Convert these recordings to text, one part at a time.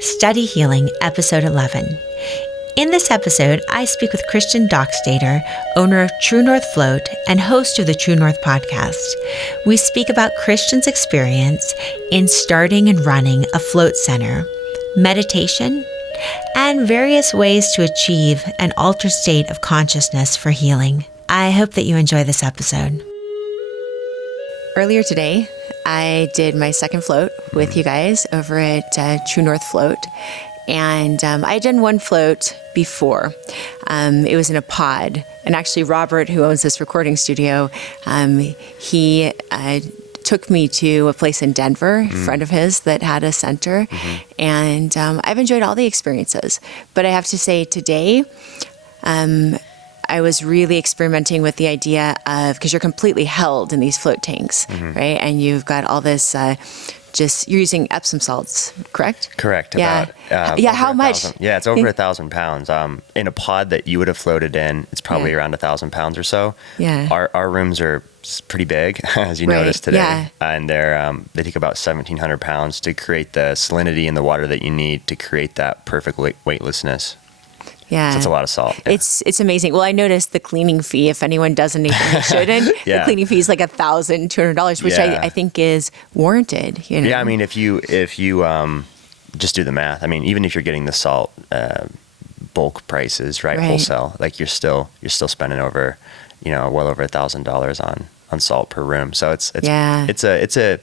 Study Healing, Episode 11. In this episode, I speak with Christian Dockstader, owner of True North Float and host of the True North podcast. We speak about Christian's experience in starting and running a float center, meditation, and various ways to achieve an altered state of consciousness for healing. I hope that you enjoy this episode. Earlier today, I did my second float with you guys over at True North Float. And I had done one float before. It was in a pod. And actually, Robert, who owns this recording studio, he took me to a place in Denver, a friend of his that had a center. And I've enjoyed all the experiences. But I have to say today, I was really experimenting with the idea of, because you're completely held in these float tanks, right? And you've got all this, you're using Epsom salts, correct? Correct. Yeah. About, how much? Yeah, it's over 1,000 pounds. In a pod that you would have floated in, it's probably around 1,000 pounds or so. Yeah. Our rooms are pretty big, as you noticed today. And they take about 1,700 pounds to create the salinity in the water that you need to create that perfect weightlessness. Yeah. So it's a lot of salt. Yeah. It's amazing. Well, I noticed the cleaning fee, if anyone does anything they shouldn't, the cleaning fee is like $1,200, which I think is warranted. You know? Yeah, I mean, if you just do the math, I mean, even if you're getting the salt bulk prices, right, wholesale, like you're still spending over, well over $1,000 on salt per room. So it's a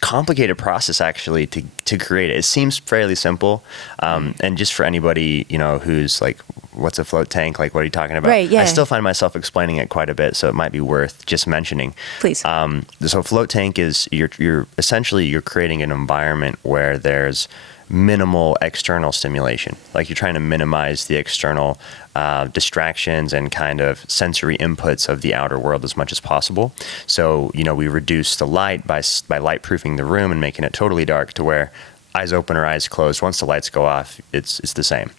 complicated process actually to create it. It seems fairly simple. And just for anybody, who's like, what's a float tank? Like, what are you talking about? Right, yeah. I still find myself explaining it quite a bit, so it might be worth just mentioning. Please. So float tank is you're essentially creating an environment where there's minimal external stimulation. Like you're trying to minimize the external distractions and kind of sensory inputs of the outer world as much as possible. So, we reduce the light by light proofing the room and making it totally dark to where eyes open or eyes closed. Once the lights go off, it's the same.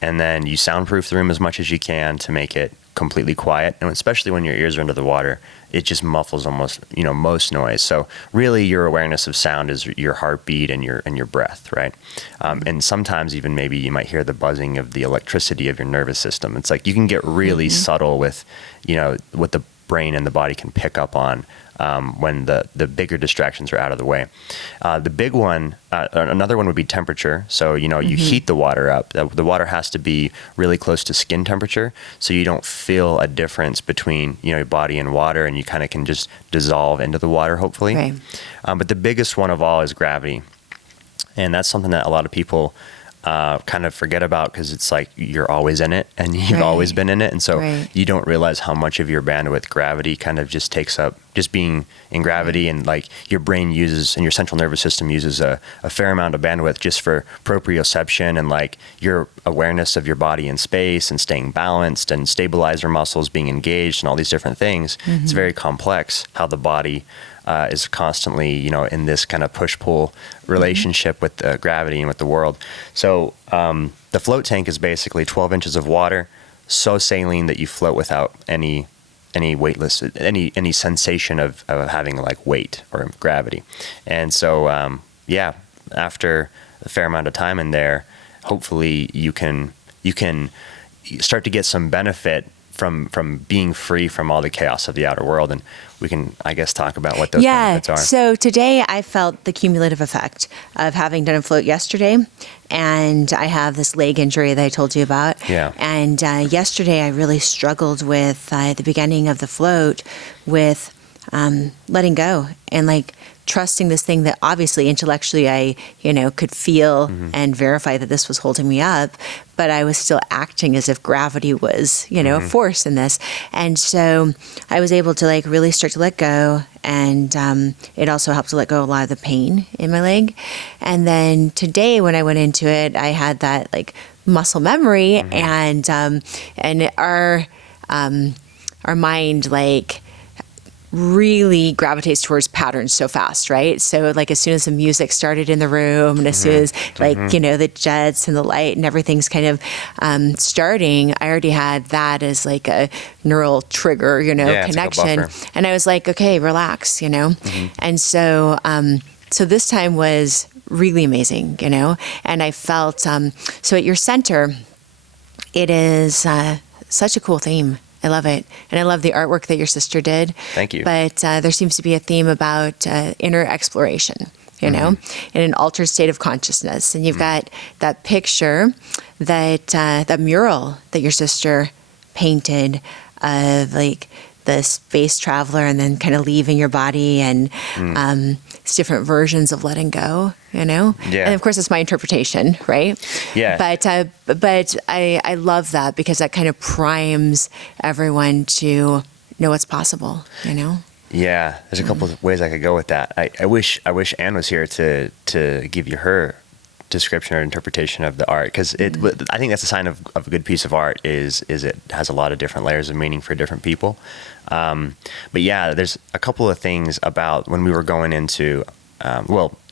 And then you soundproof the room as much as you can to make it completely quiet. And especially when your ears are under the water, it just muffles almost, most noise. So really your awareness of sound is your heartbeat and your breath, right? And sometimes even maybe you might hear the buzzing of the electricity of your nervous system. It's like you can get really subtle with, what the brain and the body can pick up on when the bigger distractions are out of the way. The big one, another one would be temperature. So, you heat the water up. The water has to be really close to skin temperature so you don't feel a difference between, your body and water, and you kind of can just dissolve into the water, hopefully. Right. But the biggest one of all is gravity. And that's something that a lot of people kind of forget about because it's like you're always in it and you've always been in it. And so you don't realize how much of your bandwidth gravity kind of just takes up, just being in gravity. And like your brain uses and your central nervous system uses a fair amount of bandwidth just for proprioception and like your awareness of your body in space and staying balanced and stabilizer muscles being engaged and all these different things. It's very complex how the body is constantly, in this kind of push-pull relationship with the gravity and with the world. So the float tank is basically 12 inches of water, so saline that you float without any weightless, any sensation of having like weight or gravity. And so, after a fair amount of time in there, hopefully you can start to get some benefit from being free from all the chaos of the outer world. And we can, I guess, talk about what those benefits are. So today I felt the cumulative effect of having done a float yesterday. And I have this leg injury that I told you about. Yeah. And yesterday I really struggled with the beginning of the float with letting go and like trusting this thing that obviously intellectually I, could feel and verify that this was holding me up, but I was still acting as if gravity was, a force in this. And so I was able to like really start to let go. And it also helped to let go a lot of the pain in my leg. And then today when I went into it, I had that like muscle memory and our mind like really gravitates towards patterns so fast, right? So like as soon as the music started in the room and as soon as like, the jets and the light and everything's kind of starting, I already had that as like a neural trigger, connection. And I was like, okay, relax, And so, so this time was really amazing, and I felt, so at your center, it is such a cool theme. I love it. And I love the artwork that your sister did. Thank you. But there seems to be a theme about inner exploration, in an altered state of consciousness. And you've got that picture, that mural that your sister painted of like the space traveler and then kind of leaving your body, and it's different versions of letting go, Yeah. And of course, it's my interpretation, right? Yeah. But I love that, because that kind of primes everyone to know what's possible, Yeah, there's a couple of ways I could go with that. I wish Anne was here to give you her description or interpretation of the art, because I think that's a sign of a good piece of art is it has a lot of different layers of meaning for different people. But yeah, there's a couple of things about when we were going into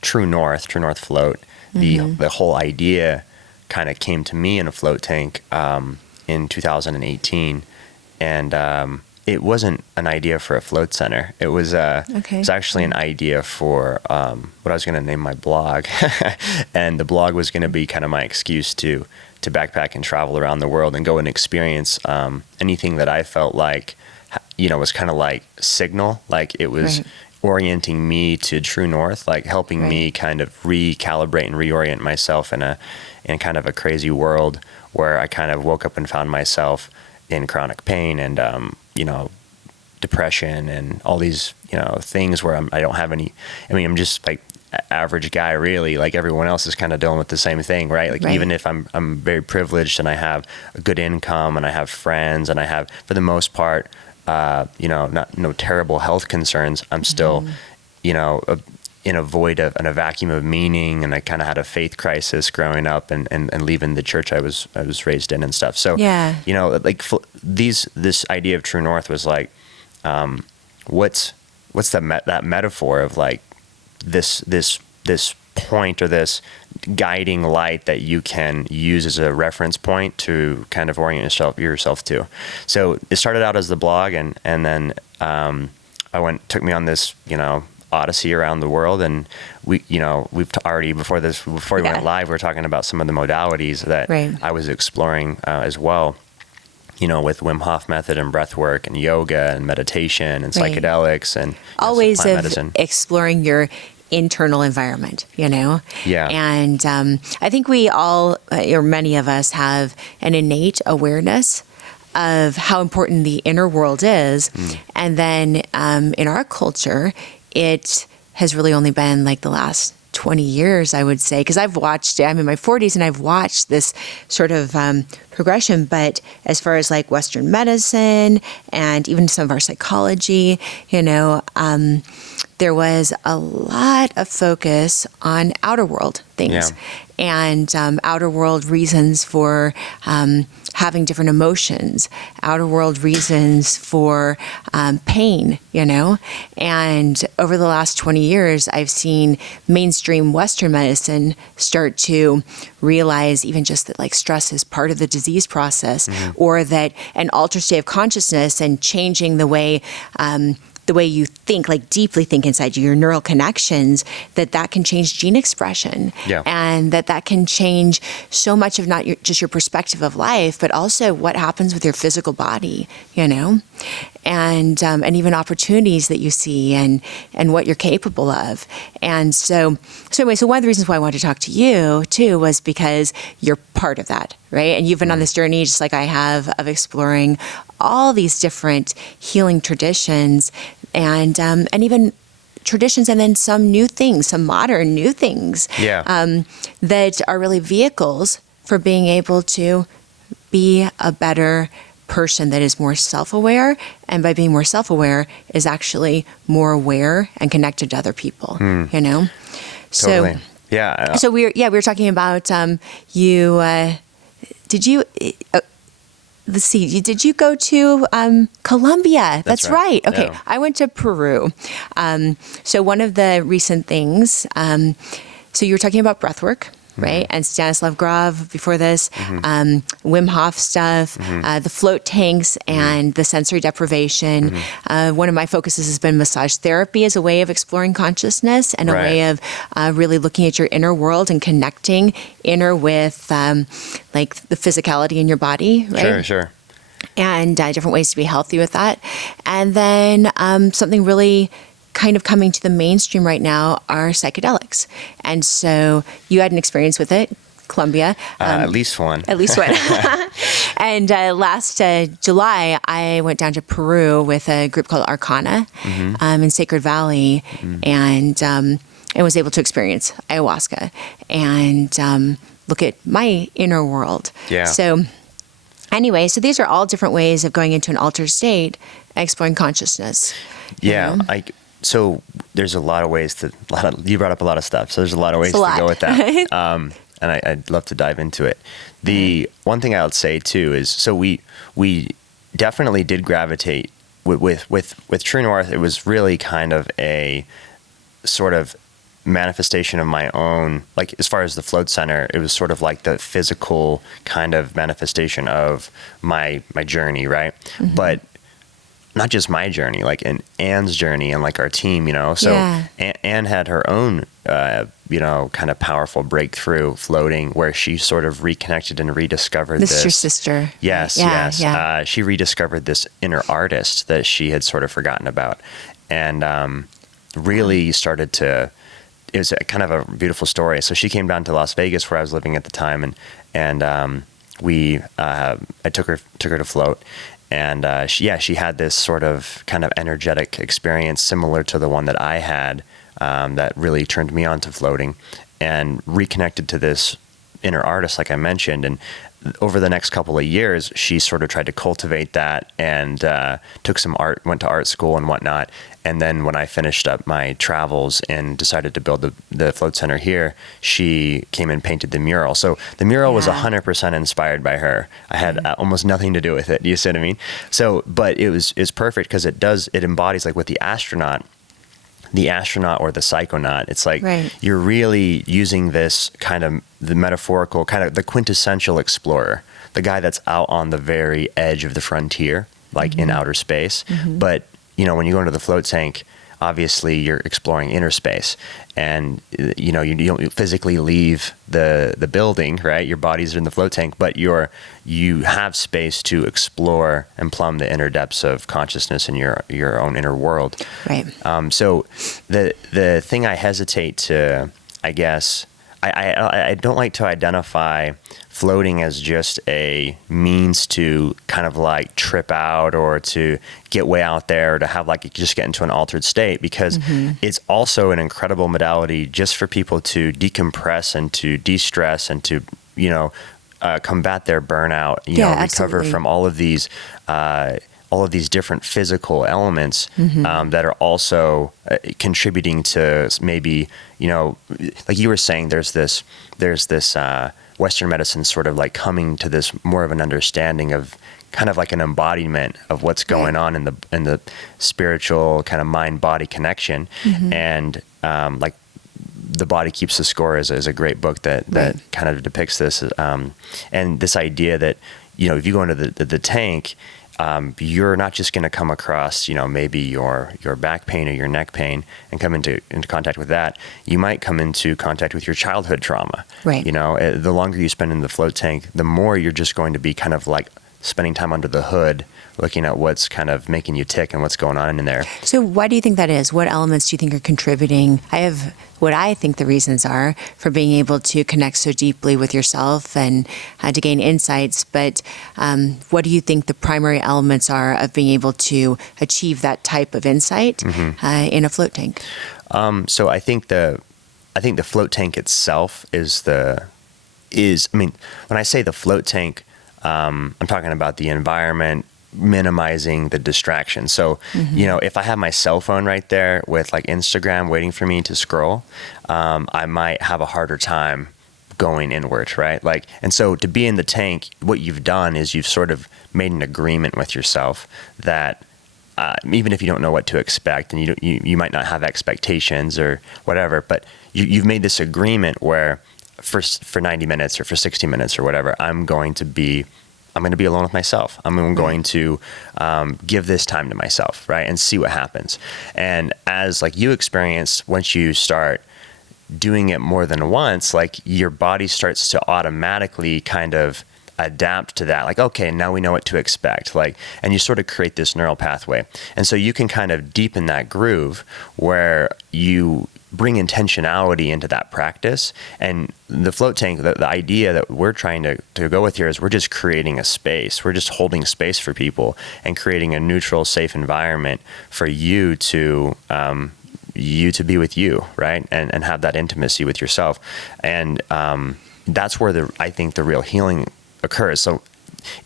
True North Float. The whole idea kind of came to me in a float tank in 2018, and it wasn't an idea for a float center. It was it's actually an idea for what I was going to name my blog, and the blog was going to be kind of my excuse to backpack and travel around the world and go and experience anything that I felt like was kind of like signal, like it was orienting me to true north, like helping me kind of recalibrate and reorient myself in kind of a crazy world where I kind of woke up and found myself in chronic pain and depression and all these things where I don't have any. I mean, I'm just like average guy, really. Like everyone else is kind of dealing with the same thing, right? Like even if I'm very privileged and I have a good income and I have friends and I have, for the most part, no terrible health concerns, I'm still, in a void of, in a vacuum of meaning. And I kind of had a faith crisis growing up and leaving the church I was raised in and stuff. So, this idea of True North was like, what's that metaphor of like this point or this guiding light that you can use as a reference point to kind of orient yourself to. So it started out as the blog, and then took me on this odyssey around the world, and we've already before we went live, we were talking about some of the modalities that I was exploring as well. With Wim Hof method and breath work and yoga and meditation and psychedelics and always plant medicine. Exploring your internal environment, Yeah. And I think we all, or many of us, have an innate awareness of how important the inner world is. And then in our culture, it has really only been like the last 20 years, I would say, because I'm in my 40s and I've watched this sort of progression. But as far as like Western medicine and even some of our psychology, there was a lot of focus on outer world things and outer world reasons for having different emotions, outer world reasons for pain, And over the last 20 years, I've seen mainstream Western medicine start to realize even just that like stress is part of the disease process, or that an altered state of consciousness and changing the way you think, like deeply think inside you, your neural connections, that can change gene expression. And that can change so much of not just your perspective of life, but also what happens with your physical body, and even opportunities that you see and what you're capable of. And so one of the reasons why I wanted to talk to you too was because you're part of that, right? And you've been on this journey, just like I have, of exploring all these different healing traditions and even traditions, and then some new things, some modern new things that are really vehicles for being able to be a better person that is more self-aware, and by being more self-aware is actually more aware and connected to other people, Totally. So we were talking about you. Did you? Let's see. Did you go to Colombia? That's right. Okay, yeah. I went to Peru. So one of the recent things. So you were talking about breath work. right? And Stanislav Grof before this, Wim Hof stuff, the float tanks, and the sensory deprivation. One of my focuses has been massage therapy as a way of exploring consciousness and a way of really looking at your inner world and connecting inner with like the physicality in your body, right? Sure. And different ways to be healthy with that. And then something really kind of coming to the mainstream right now are psychedelics. And so you had an experience with it, Colombia. At least one. At least one. And last July, I went down to Peru with a group called Arcana in Sacred Valley and was able to experience ayahuasca and look at my inner world. Yeah. So anyway, so these are all different ways of going into an altered state, exploring consciousness. Yeah, so there's a lot of ways you brought up a lot of stuff, so there's a lot of ways to go with that. And I'd love to dive into it. The one thing I would say too is, so we definitely did gravitate with True North. It was really kind of a sort of manifestation of my own, like as far as the float center, it was sort of like the physical kind of manifestation of my journey, right? But not just my journey, like Anne's journey and like our team, So Anne had her own, kind of powerful breakthrough floating where she sort of reconnected and rediscovered this. Your sister. Yes. She rediscovered this inner artist that she had sort of forgotten about, and really started to. It was kind of a beautiful story. So she came down to Las Vegas where I was living at the time, and I took her to float. And she had this sort of kind of energetic experience similar to the one that I had that really turned me on to floating and reconnected to this inner artist, like I mentioned. And over the next couple of years, she sort of tried to cultivate that and took some went to art school and whatnot. And then when I finished up my travels and decided to build the float center here, she came and painted the mural. So the mural was 100% inspired by her. I had almost nothing to do with it. You see what I mean? So, but it's perfect because it embodies, like with the astronaut or the psychonaut. It's like you're really using this kind of the metaphorical, kind of the quintessential explorer, the guy that's out on the very edge of the frontier, like in outer space. But when you go into the float tank, obviously you're exploring inner space, and you don't physically leave the building, right? Your body's in the float tank, but you have space to explore and plumb the inner depths of consciousness in your own inner world. Right. So the thing I hesitate to, I guess, I don't like to identify floating as just a means to kind of like trip out or to get way out there or to have like just get into an altered state, because it's also an incredible modality just for people to decompress and to de-stress and to, combat their burnout, recover from all of these different physical elements that are also contributing to maybe, like you were saying, there's this Western medicine sort of like coming to this more of an understanding of kind of like an embodiment of what's going on in the spiritual kind of mind-body connection. And like The Body Keeps the Score is a great book that kind of depicts this. And this idea that, if you go into the tank, you're not just going to come across, maybe your back pain or your neck pain and come into contact with that. You might come into contact with your childhood trauma. Right. The longer you spend in the float tank, the more you're just going to be kind of like spending time under the hood, looking at what's kind of making you tick and what's going on in there. So why do you think that is? What elements do you think are contributing? I have what I think the reasons are for being able to connect so deeply with yourself and to gain insights. But what do you think the primary elements are of being able to achieve that type of insight in a float tank? So I think the float tank itself when I say the float tank, I'm talking about the environment, minimizing the distraction. So, if I have my cell phone right there with like Instagram waiting for me to scroll, I might have a harder time going inward, right? Like, and so to be in the tank, what you've done is you've sort of made an agreement with yourself that even if you don't know what to expect, and you might not have expectations or whatever, but you've made this agreement where, for 90 minutes or for 60 minutes or whatever, I'm going to be alone with myself. I'm going to give this time to myself, right? And see what happens. And as like you experience, once you start doing it more than once, like your body starts to automatically kind of adapt to that. Like, okay, now we know what to expect. Like, and you sort of create this neural pathway. And so you can kind of deepen that groove where you bring intentionality into that practice. And the float tank, the idea that we're trying to go with here is we're just creating a space. We're just holding space for people and creating a neutral, safe environment for you to be with you, right? And have that intimacy with yourself. And that's where I think the real healing occurs. So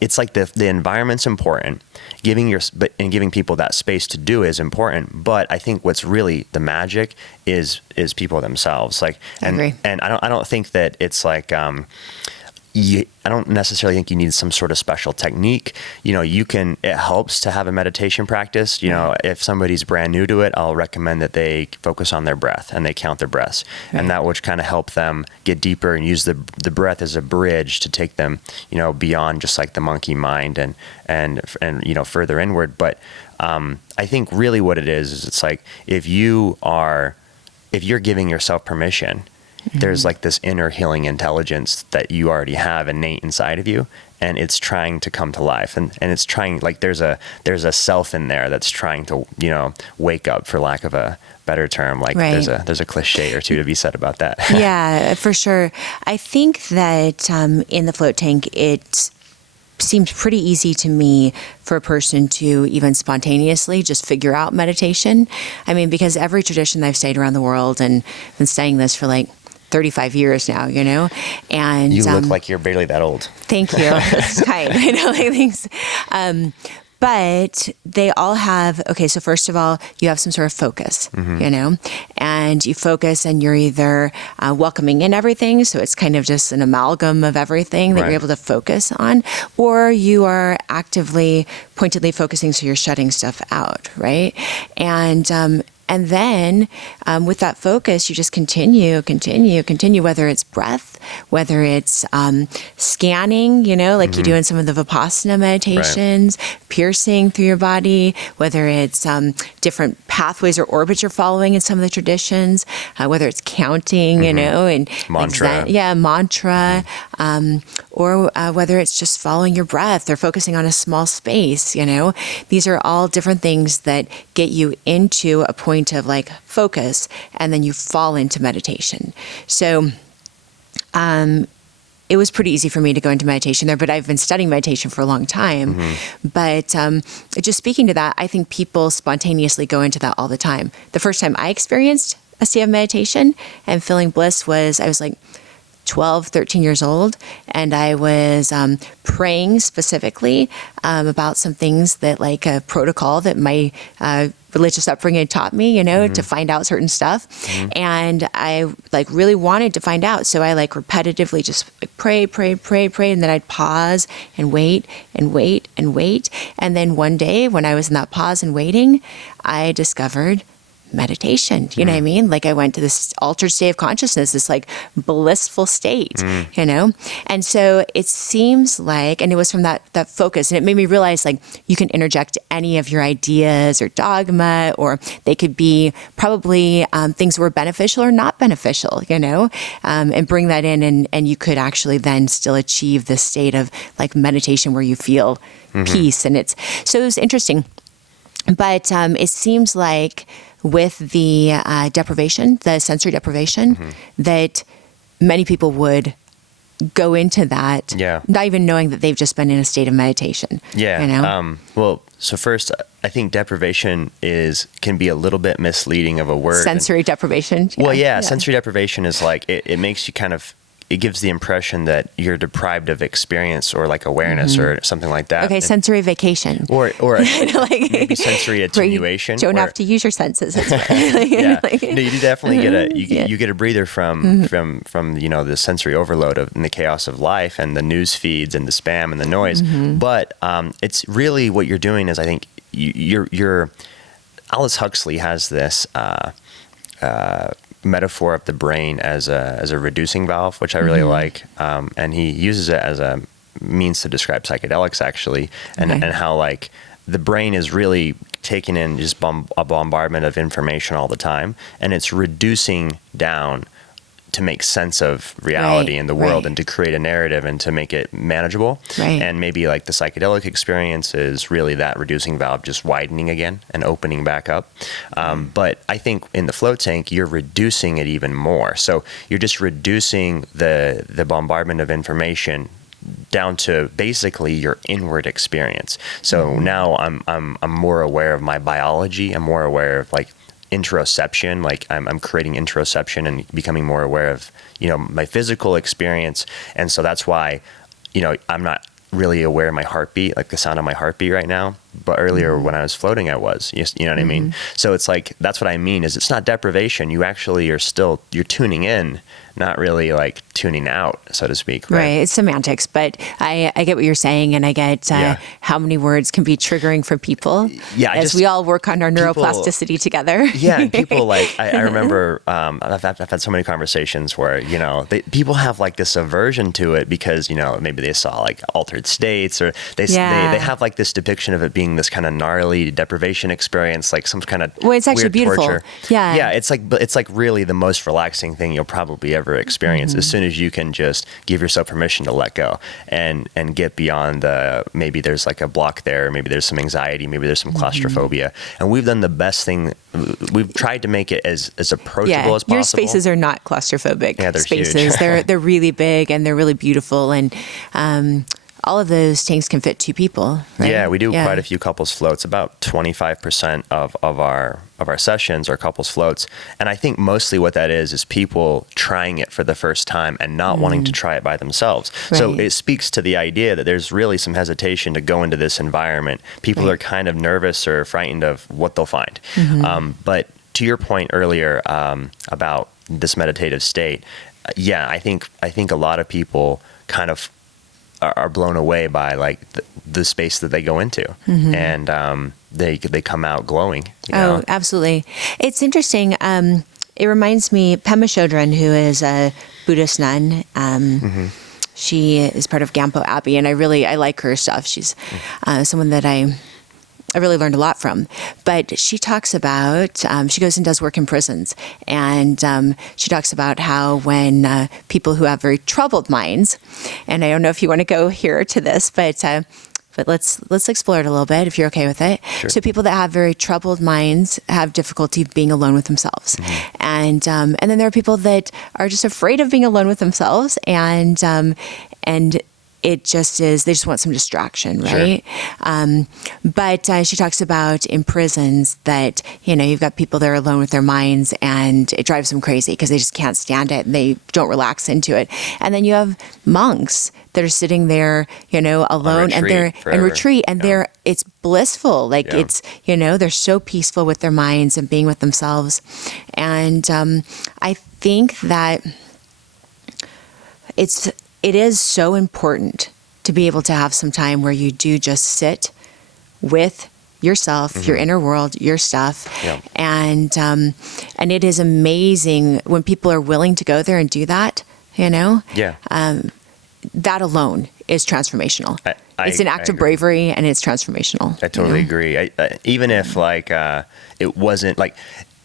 it's like the environment's important. Giving people that space to do is important. But I think what's really the magic is people themselves. Like, and I don't think that it's like, I don't necessarily think you need some sort of special technique. It helps to have a meditation practice. If somebody's brand new to it, I'll recommend that they focus on their breath and they count their breaths. Right. And that would kind of help them get deeper and use the breath as a bridge to take them, beyond just like the monkey mind and further inward. But I think really what it is it's like if you're giving yourself permission, there's like this inner healing intelligence that you already have innate inside of you, and it's trying to come to life, and it's trying, like there's a self in there that's trying to wake up, for lack of a better term. Like right. there's a cliche or two to be said about that. Yeah, for sure. I think that in the float tank, it seems pretty easy to me for a person to even spontaneously just figure out meditation. I mean, because every tradition I've studied around the world, and been studying this for like 35 years now, and you look like you're barely that old. Thank you. That's kind. I know, like things. But they all have, okay, so first of all, you have some sort of focus, and you focus and you're either welcoming in everything, so it's kind of just an amalgam of everything that right. you're able to focus on, or you are actively, pointedly focusing, so you're shutting stuff out, right? And then with that focus, you just continue, whether it's breath, whether it's scanning, like you do in some of the Vipassana meditations, right. piercing through your body, whether it's different pathways or orbits you're following in some of the traditions, whether it's counting, and mantra. Mantra, or whether it's just following your breath or focusing on a small space, These are all different things that get you into a point of like focus, and then you fall into meditation. So it was pretty easy for me to go into meditation there, but I've been studying meditation for a long time. But just speaking to that, I think people spontaneously go into that all the time. The first time I experienced a state of meditation and feeling bliss was, I was like 12, 13 years old, and I was praying specifically about some things that, like a protocol that my religious upbringing taught me, to find out certain stuff. And I like really wanted to find out. So I like repetitively just pray. And then I'd pause and wait. And then one day when I was in that pause and waiting, I discovered meditation. You know what I mean? Like I went to this altered state of consciousness, this like blissful state, And so it seems like, and it was from that focus, and it made me realize like you can interject any of your ideas or dogma, or they could be probably things that were beneficial or not beneficial, and bring that in, and you could actually then still achieve this state of like meditation where you feel peace. And so it was interesting. But it seems like with the deprivation, the sensory deprivation, that many people would go into that, not even knowing that they've just been in a state of meditation. Well, so first, I think deprivation can be a little bit misleading of a word. Sensory deprivation. Sensory deprivation is like, it makes you kind of, it gives the impression that you're deprived of experience or like awareness or something like that. Okay, sensory vacation. Or like, maybe sensory attenuation. You don't have to use your senses. No, you definitely get a breather from the sensory overload and the chaos of life and the news feeds and the spam and the noise. But it's really what you're doing is, I think you're Aldous Huxley has this metaphor of the brain as a reducing valve, which I really like. And he uses it as a means to describe psychedelics, actually, and how like the brain is really taking in just a bombardment of information all the time, and it's reducing down to make sense of reality in the world and to create a narrative and to make it manageable. And maybe like the psychedelic experience is really that reducing valve just widening again and opening back up. But I think in the float tank, you're reducing it even more. So you're just reducing the bombardment of information down to basically your inward experience. So now I'm more aware of my biology. I'm more aware of like interoception, like I'm creating interoception and becoming more aware of, my physical experience. And so that's why, I'm not really aware of my heartbeat, like the sound of my heartbeat right now. But earlier when I was floating, I was, you know what I mean? So it's like, that's what I mean is it's not deprivation. You actually are you're tuning in, not really like tuning out, so to speak. Right. It's semantics, but I get what you're saying, and I get how many words can be triggering for people as we all work on our neuroplasticity together. And people like, I remember I've had so many conversations where, people have like this aversion to it because, maybe they saw like altered states or they have like this depiction of it being this kind of gnarly deprivation experience, like some kind of it's actually weird beautiful. Torture. It's like really the most relaxing thing you'll probably ever experience as soon as you can just give yourself permission to let go and get beyond maybe there's like a block there, maybe there's some anxiety, maybe there's some claustrophobia. And we've done the best thing. We've tried to make it as approachable as possible. Your spaces are not claustrophobic spaces. Huge. They're really big and they're really beautiful, and all of those tanks can fit 2 people, right? Yeah, we do quite a few couples floats. About 25% of our sessions are couples floats. And I think mostly what that is people trying it for the first time and not wanting to try it by themselves. So it speaks to the idea that there's really some hesitation to go into this environment. People are kind of nervous or frightened of what they'll find. But to your point earlier about this meditative state, I think a lot of people kind of are blown away by like the space that they go into, and they come out glowing. Oh, absolutely! It's interesting. It reminds me, Pema Chodron, who is a Buddhist nun. She is part of Gampo Abbey, and I like her stuff. She's someone that I really learned a lot from. But she talks about, she goes and does work in prisons. And she talks about how when people who have very troubled minds, and I don't know if you want to go here to this, but let's explore it a little bit if you're okay with it. Sure. So people that have very troubled minds have difficulty being alone with themselves. And then there are people that are just afraid of being alone with themselves, and it just is, they just want some distraction, right? Sure. But she talks about in prisons that, you've got people that are alone with their minds and it drives them crazy because they just can't stand it and they don't relax into it. And then you have monks that are sitting there, alone and they're in retreat and it's blissful. Like it's, they're so peaceful with their minds and being with themselves. And I think that it is so important to be able to have some time where you do just sit with yourself, your inner world, your stuff. And it is amazing when people are willing to go there and do that, that alone is transformational. It's an act of bravery and it's transformational. I totally agree. Even if it wasn't like,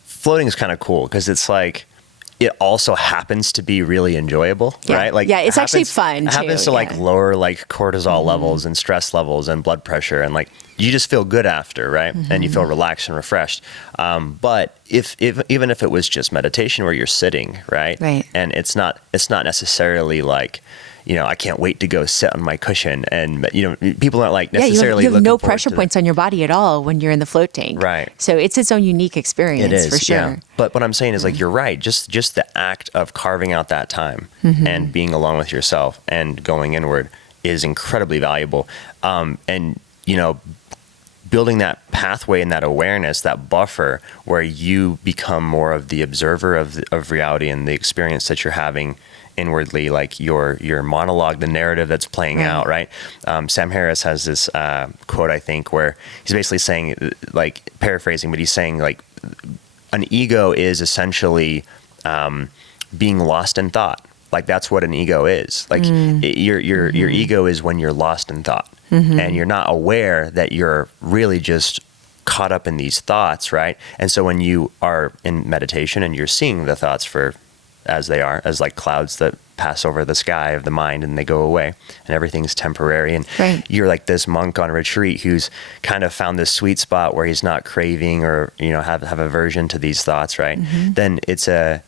floating is kind of cool because it's like, it also happens to be really enjoyable, right? Like, it's actually fun. It happens to lower like cortisol levels and stress levels and blood pressure, and like you just feel good after, right? And you feel relaxed and refreshed. But even if it was just meditation where you're sitting, right? And it's not necessarily like, I can't wait to go sit on my cushion. And, people aren't like necessarily you have no pressure points on your body at all when you're in the float tank. Right. So it's its own unique experience. It is, for sure. Yeah. But what I'm saying is like, you're right. Just the act of carving out that time and being alone with yourself and going inward is incredibly valuable. And, building that pathway and that awareness, that buffer where you become more of the observer of reality and the experience that you're having inwardly, like your monologue, the narrative that's playing out, right? Sam Harris has this quote, I think, where he's basically saying, like paraphrasing, but he's saying like an ego is essentially being lost in thought. Like that's what an ego is. Like your ego is when you're lost in thought and you're not aware that you're really just caught up in these thoughts, right? And so when you are in meditation and you're seeing the thoughts for as they are, as like clouds that pass over the sky of the mind and they go away and everything's temporary, and you're like this monk on retreat who's kind of found this sweet spot where he's not craving or have aversion to these thoughts, right? Then it's a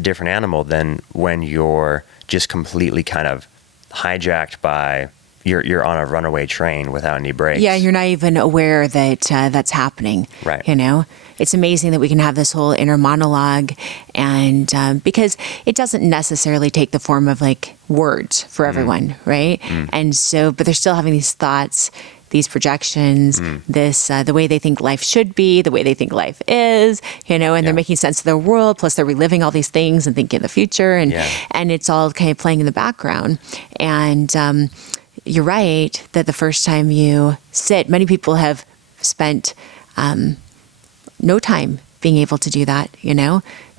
different animal than when you're just completely kind of hijacked by you're on a runaway train without any brakes. Yeah, you're not even aware that that's happening. Right. It's amazing that we can have this whole inner monologue, and because it doesn't necessarily take the form of like words for everyone, right? And so, but they're still having these thoughts, these projections, this the way they think life should be, the way they think life is, and they're making sense of their world. Plus, they're reliving all these things and thinking of the future, and it's all kind of playing in the background. And you're right that the first time you sit, many people have spent no time being able to do that,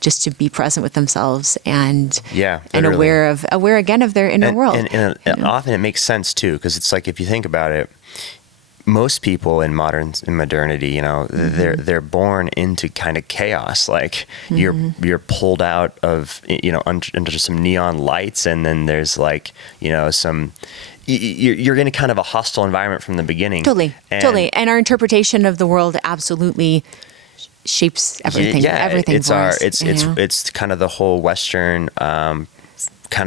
just to be present with themselves and aware again of their inner world. And often it makes sense too, because it's like, if you think about it, most people in modernity, they're born into kind of chaos. Like you're pulled out of, under some neon lights, and then there's like, you're in a kind of a hostile environment from the beginning. Totally. And our interpretation of the world absolutely shapes everything. Yeah, everything it's for us, it's kind of the whole Western kind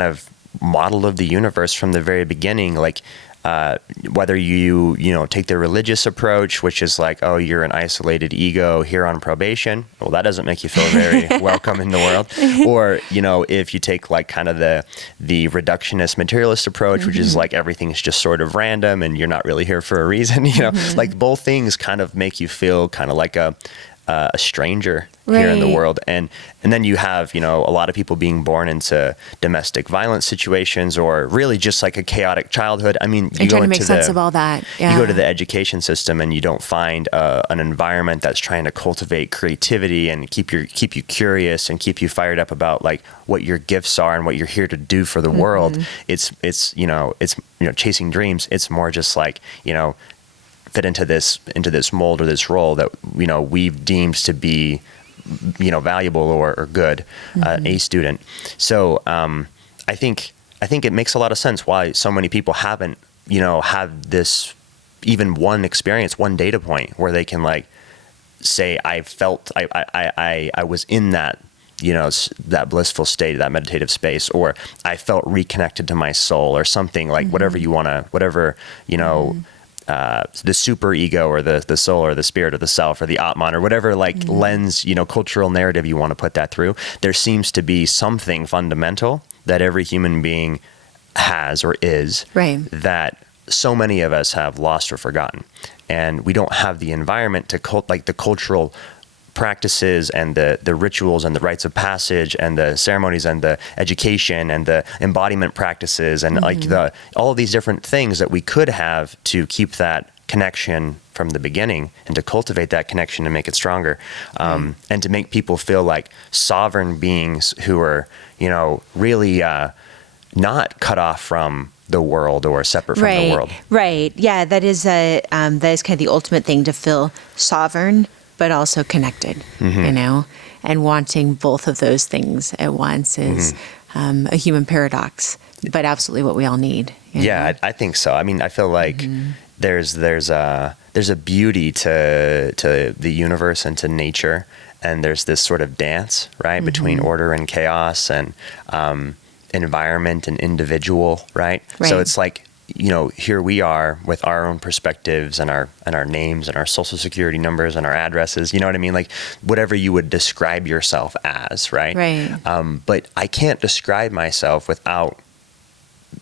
of model of the universe from the very beginning. Like whether you take the religious approach, which is like, oh, you're an isolated ego here on probation. Well, that doesn't make you feel very welcome in the world. Or, if you take like kind of the reductionist materialist approach, which is like everything's just sort of random and you're not really here for a reason, like both things kind of make you feel kind of like a stranger here in the world. And then you have, a lot of people being born into domestic violence situations, or really just like a chaotic childhood. I mean, you trying to make sense of all that. Yeah. You go to the education system and you don't find an environment that's trying to cultivate creativity and keep you curious and keep you fired up about like what your gifts are and what you're here to do for the world. It's chasing dreams. It's more just like, fit into this mold or this role that we've deemed to be valuable or good, a student. So I think it makes a lot of sense why so many people haven't have this even one experience, one data point where they can like say I was in that that blissful state, that meditative space, or I felt reconnected to my soul, or something like whatever the super ego or the soul or the spirit or the self or the Atman or whatever lens, cultural narrative you want to put that through. There seems to be something fundamental that every human being has or is, that so many of us have lost or forgotten. And we don't have the environment to the cultural practices and the rituals and the rites of passage and the ceremonies and the education and the embodiment practices and all of these different things that we could have to keep that connection from the beginning and to cultivate that connection and make it stronger, and to make people feel like sovereign beings who are really not cut off from the world or separate from the world. Right. Yeah, that is kind of the ultimate thing, to feel sovereign but also connected, and wanting both of those things at once is a human paradox, but absolutely what we all need. Yeah, I think so. I mean, I feel like there's a beauty to the universe and to nature, and there's this sort of dance, right, between order and chaos, and environment and individual, right? So it's like, here we are with our own perspectives and our names and our social security numbers and our addresses, you know what I mean? Like whatever you would describe yourself as, right? But I can't describe myself without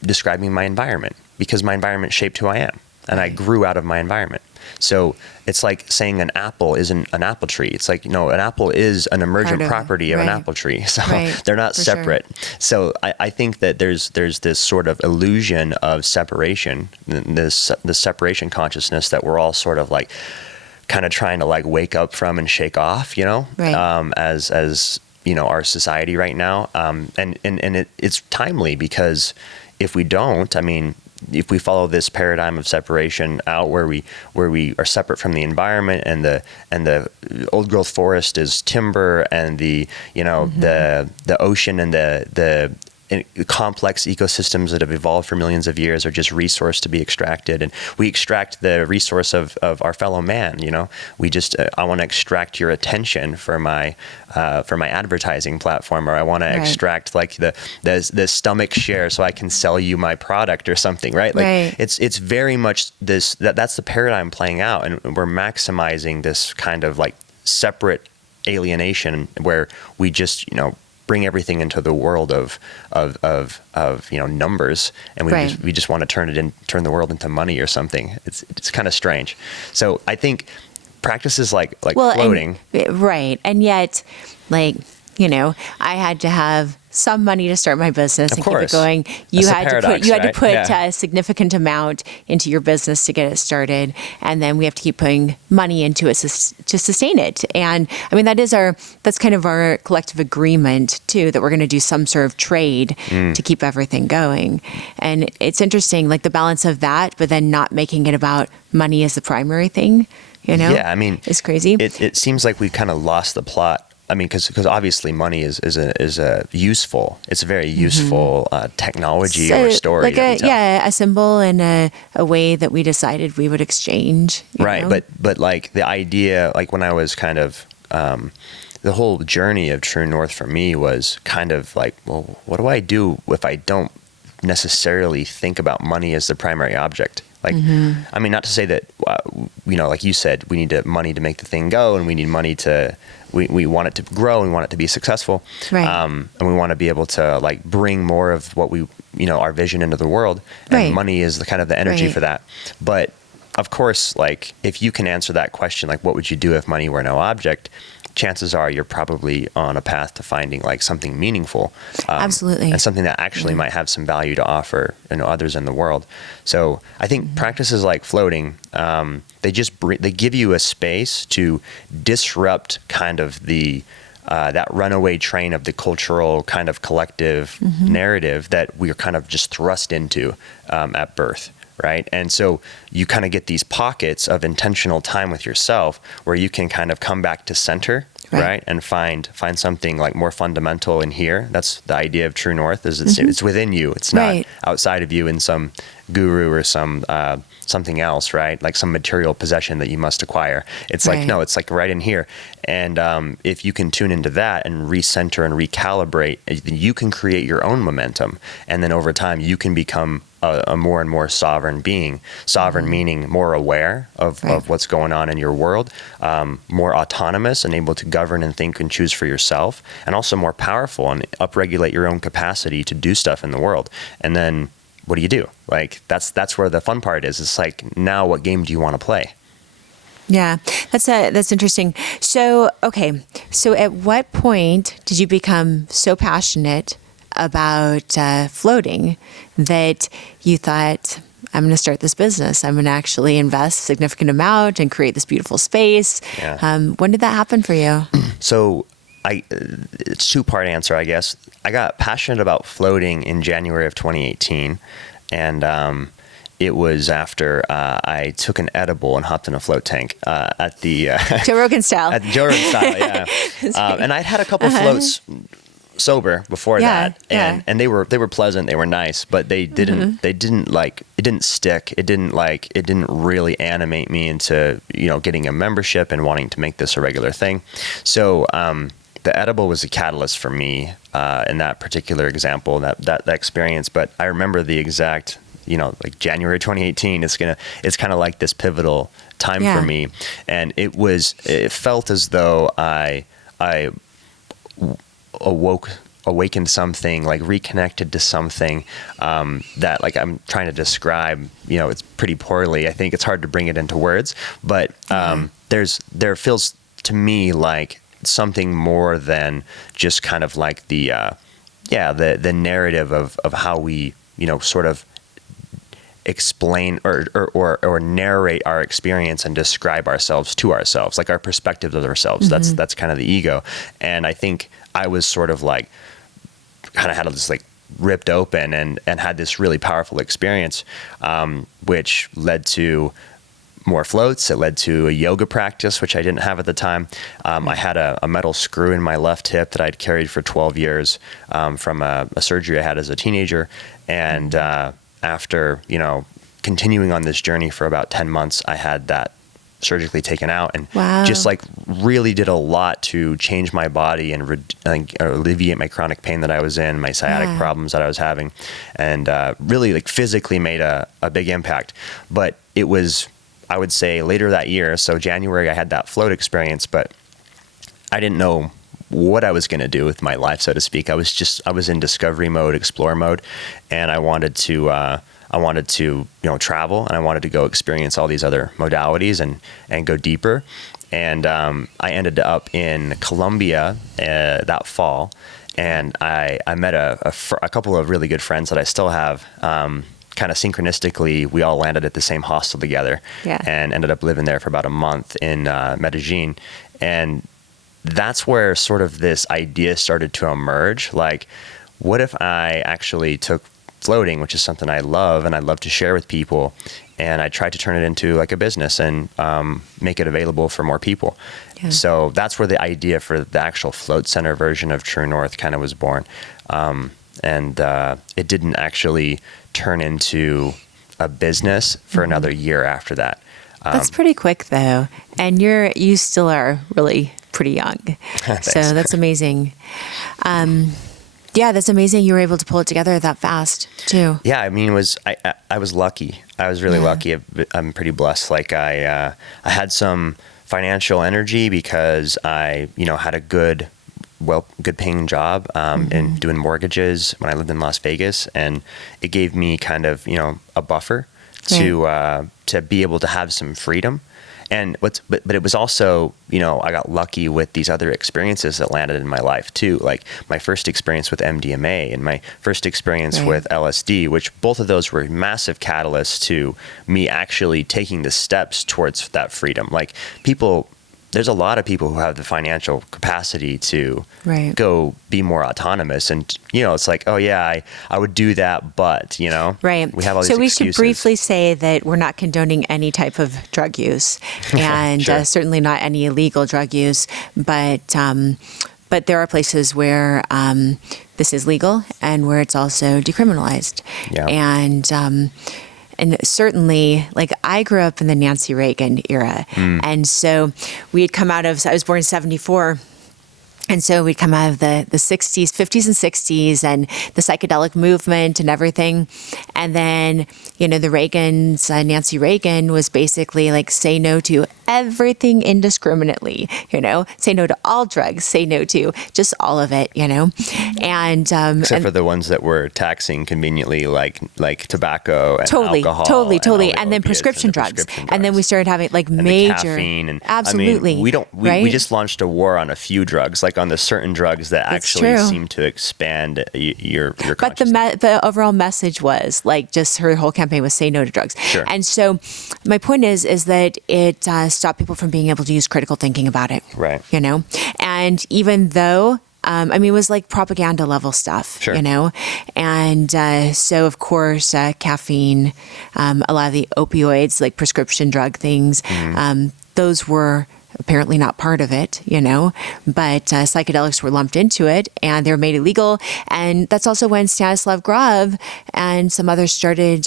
describing my environment, because my environment shaped who I am, and I grew out of my environment. So it's like saying an apple isn't an apple tree. It's like, an apple is an emergent property of an apple tree. So they're not separate. Sure. So I think that there's this sort of illusion of separation, this separation consciousness that we're all sort of like kind of trying to like wake up from and shake off, as our society right now. It's timely because if we don't, I mean, if we follow this paradigm of separation out where we are separate from the environment, and the old growth forest is timber, and the ocean and the complex ecosystems that have evolved for millions of years are just resource to be extracted, and we extract the resource of our fellow man. We just I want to extract your attention for my advertising platform, or I want to extract like the stomach share so I can sell you my product or something, right? Like it's very much that's the paradigm playing out, and we're maximizing this kind of like separate alienation where we just bring everything into the world of numbers, and we just want to turn the world into money or something. It's kind of strange. So I think practices like floating, and yet, like, I had to have some money to start my business and keep it going. You had to put a significant amount into your business to get it started, and then we have to keep putting money into it to sustain it. And I mean, that's kind of our collective agreement too, that we're going to do some sort of trade to keep everything going. And it's interesting, like the balance of that, but then not making it about money as the primary thing. Yeah, I mean, it's crazy. It seems like we've kind of lost the plot. I mean, because obviously money is a very useful technology or story. Like a symbol and a way that we decided we would exchange. Right, but like the idea, like when I was kind of the whole journey of True North for me was kind of like, well, what do I do if I don't necessarily think about money as the primary object? Like, I mean, not to say that, like you said, we need money to make the thing go, and we need money to, we want it to grow, and we want it to be successful. Right. And we want to be able to like bring more of what we, our vision into the world. And money is the kind of the energy for that. But of course, like if you can answer that question, like what would you do if money were no object? Chances are you're probably on a path to finding like something meaningful, absolutely, and something that actually might have some value to offer others in the world. So I think practices like floating, they give you a space to disrupt kind of the that runaway train of the cultural kind of collective narrative that we are kind of just thrust into at birth. Right. And so you kind of get these pockets of intentional time with yourself where you can kind of come back to center, right? And find something like more fundamental in here. That's the idea of True North, is it's within you. It's not outside of you in some guru or some something else, right? Like some material possession that you must acquire. It's like, no, it's like right in here. And if you can tune into that and recenter and recalibrate, you can create your own momentum. And then over time, you can become a more and more sovereign being. Sovereign meaning more aware of what's going on in your world, more autonomous and able to govern and think and choose for yourself, and also more powerful and upregulate your own capacity to do stuff in the world. And then what do you do? Like that's where the fun part is. It's like, now what game do you want to play? Yeah, that's interesting. So, okay. So at what point did you become so passionate about floating that you thought, I'm going to start this business. I'm going to actually invest a significant amount and create this beautiful space. Yeah. When did that happen for you? So it's a 2-part answer, I guess. I got passionate about floating in January of 2018. And it was after I took an edible and hopped in a float tank at the Joe Rogan style. At Joe Rogan style, yeah. And I'd had a couple floats sober before that, and they were pleasant, they were nice, but they didn't like, it didn't stick, it didn't really animate me into getting a membership and wanting to make this a regular thing. So the edible was a catalyst for me in that particular example, that experience. But I remember the exact, like January 2018. It's kind of like this pivotal time for me, and it felt as though I awakened something, like reconnected to something that, like, I'm trying to describe, it's pretty poorly. I think it's hard to bring it into words, but there feels to me like something more than just kind of like the narrative of how we sort of explain or narrate our experience and describe ourselves to ourselves, like our perspective of ourselves. That's kind of the ego. And I think I was sort of like, kind of had this like ripped open and had this really powerful experience, which led to more floats. It led to a yoga practice, which I didn't have at the time. I had a metal screw in my left hip that I'd carried for 12 years from a surgery I had as a teenager. And after, continuing on this journey for about 10 months, I had that surgically taken out, and just like really did a lot to change my body and alleviate my chronic pain that I was in, my sciatic problems that I was having, and really like physically made a big impact. But it was, I would say, later that year, so January, I had that float experience, but I didn't know what I was going to do with my life, so to speak. I was in discovery mode, explore mode, and I wanted to travel, and I wanted to go experience all these other modalities and go deeper. And I ended up in Colombia that fall, and I met a couple of really good friends that I still have. Kind of synchronistically, we all landed at the same hostel together, and ended up living there for about a month in Medellin. And that's where sort of this idea started to emerge. Like, what if I actually took floating, which is something I love and I'd love to share with people, and I tried to turn it into like a business and make it available for more people. So that's where the idea for the actual float center version of True North kind of was born. And it didn't actually turn into a business for another year after that. That's pretty quick though. And you still are really pretty young. So that's amazing. Yeah, that's amazing. You were able to pull it together that fast too. Yeah, I mean, I was lucky. I was really lucky. I'm pretty blessed. Like I had some financial energy because I, had a good paying job and doing mortgages when I lived in Las Vegas, and it gave me kind of a buffer to be able to have some freedom. And but it was also, I got lucky with these other experiences that landed in my life too. Like my first experience with MDMA and my first experience with LSD, which both of those were massive catalysts to me actually taking the steps towards that freedom. Like there's a lot of people who have the financial capacity to go be more autonomous. And, it's like, oh yeah, I would do that, but, we have all these excuses. So we should briefly say that we're not condoning any type of drug use and certainly not any illegal drug use, but there are places where this is legal and where it's also decriminalized. And certainly, like, I grew up in the Nancy Reagan era. And so I was born in 1974. And so we'd come out of the 60s, 50s and 60s and the psychedelic movement and everything. And then, the Reagans, Nancy Reagan was basically like, say no to everything indiscriminately, say no to all drugs, say no to just all of it, and except for the ones that were taxing conveniently, like tobacco and alcohol. Totally. And then prescription drugs. And then we started having like major caffeine and absolutely. We just launched a war on a few drugs, like on the certain drugs that actually seem to expand your consciousness. But the overall message was like, just her whole campaign was say no to drugs. And so my point is that it stopped people from being able to use critical thinking about it. And even though it was like propaganda level stuff, and so of course caffeine, a lot of the opioids, like prescription drug things, those were apparently not part of it, but psychedelics were lumped into it and they were made illegal. And that's also when Stanislav Grof and some others started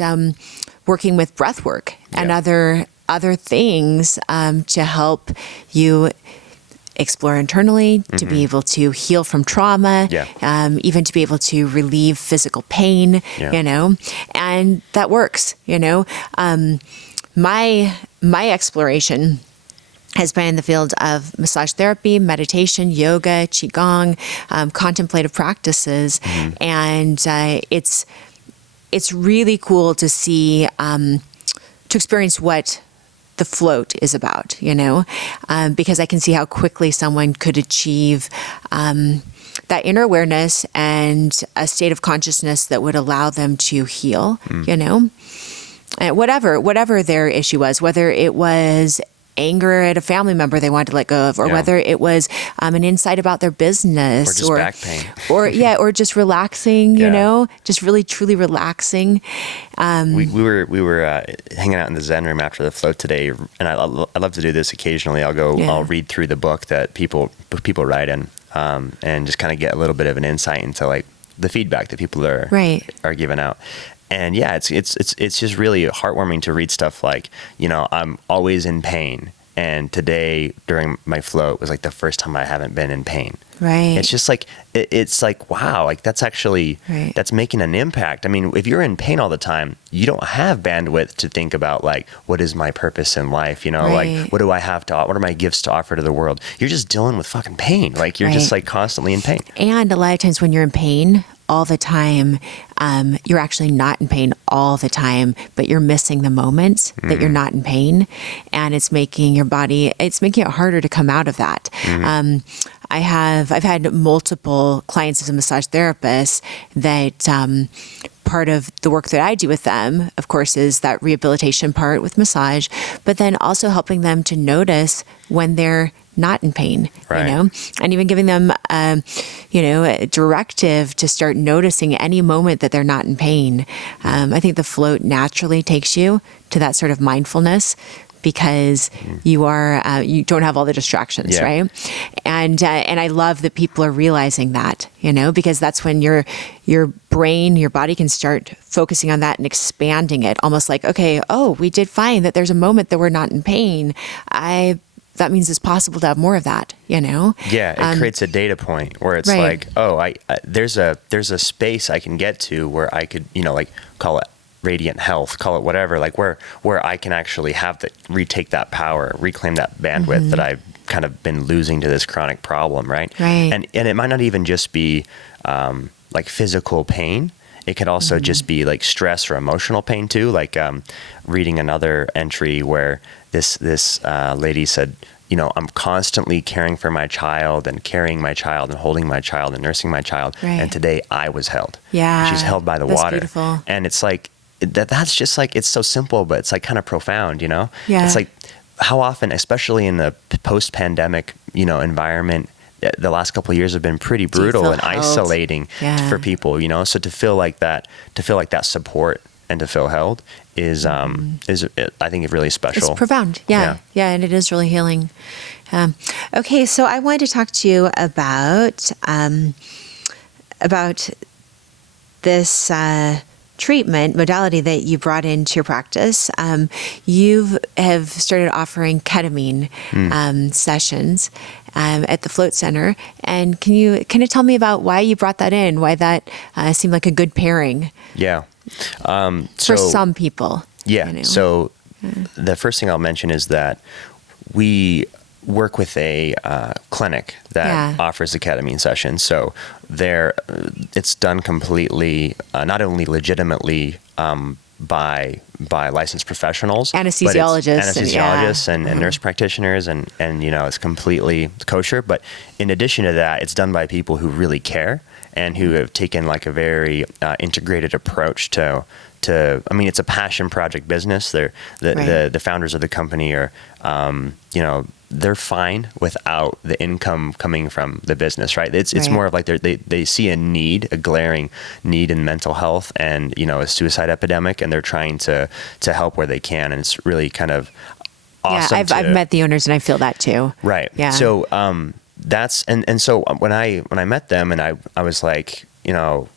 working with breath work and other things to help you explore internally, to be able to heal from trauma, even to be able to relieve physical pain, and that works, my exploration has been in the field of massage therapy, meditation, yoga, qigong, contemplative practices. And it's really cool to see, to experience what the float is about, because I can see how quickly someone could achieve that inner awareness and a state of consciousness that would allow them to heal, whatever their issue was, whether it was anger at a family member they wanted to let go of, or whether it was an insight about their business, or just back pain, or just relaxing, you know, just really truly relaxing. We were hanging out in the Zen room after the float today, and I love to do this occasionally. I'll read through the book that people write in, and just kind of get a little bit of an insight into like the feedback that people are giving out. And yeah, it's just really heartwarming to read stuff like, you know, I'm always in pain, and today during my float was like the first time I haven't been in pain. Right. It's just like, it's like, wow, like that's actually, that's making an impact. I mean, if you're in pain all the time, you don't have bandwidth to think about like, what is my purpose in life? You know, like, what do I have to, what are my gifts to offer to the world? You're just dealing with fucking pain. Like you're just like constantly in pain. And a lot of times when you're in pain all the time, you're actually not in pain all the time, but you're missing the moments that you're not in pain, and it's making your body, it's making it harder to come out of that. I've had multiple clients as a massage therapist that part of the work that I do with them, of course, is that rehabilitation part with massage, but then also helping them to notice when they're not in pain, you know, and even giving them, you know, a directive to start noticing any moment that they're not in pain. I think the float naturally takes you to that sort of mindfulness, because you are you don't have all the distractions, right? And I love that people are realizing that, you know, because that's when your brain, your body can start focusing on that and expanding it, almost like, okay, oh, we did find that there's a moment that we're not in pain. That means it's possible to have more of that, you know? Yeah, it creates a data point where it's like, oh, I there's a space I can get to where I could, you know, like call it radiant health, call it whatever, like where I can actually retake that power, reclaim that bandwidth that I've kind of been losing to this chronic problem, right? And it might not even just be like physical pain. It could also just be like stress or emotional pain too. Like reading another entry where this lady said, you know, I'm constantly caring for my child and carrying my child and holding my child and nursing my child. And today I was held. Yeah. She's held by the water. Beautiful. And it's like, that's just like, it's so simple, but it's like kind of profound, you know? Yeah. It's like how often, especially in the post-pandemic, you know, environment, the last couple of years have been pretty brutal and isolating for people, you know? So to feel like that support and to feel held is I think it's really special. It's profound. Yeah. And it is really healing. Okay. So I wanted to talk to you about this, treatment modality that you brought into your practice. You have started offering ketamine sessions at the Float Center. And can you kind of tell me about why you brought that in, why that seemed like a good pairing? Yeah. For some people. Yeah. You know? So the first thing I'll mention is that we work with a clinic that offers a ketamine session. So it's done completely, not only legitimately by licensed professionals, anesthesiologists and nurse practitioners, and you know, it's completely kosher. But in addition to that, it's done by people who really care and who have taken like a very integrated approach to. I mean, it's a passion project business. The founders of the company are, you know, they're fine without the income coming from the business, right? It's more of like they see a glaring need in mental health and, you know, a suicide epidemic, and they're trying to help where they can. And it's really kind of awesome. Yeah, I've met the owners and I feel that too. Right. Yeah. So that's and so when I met them and I was like, you know,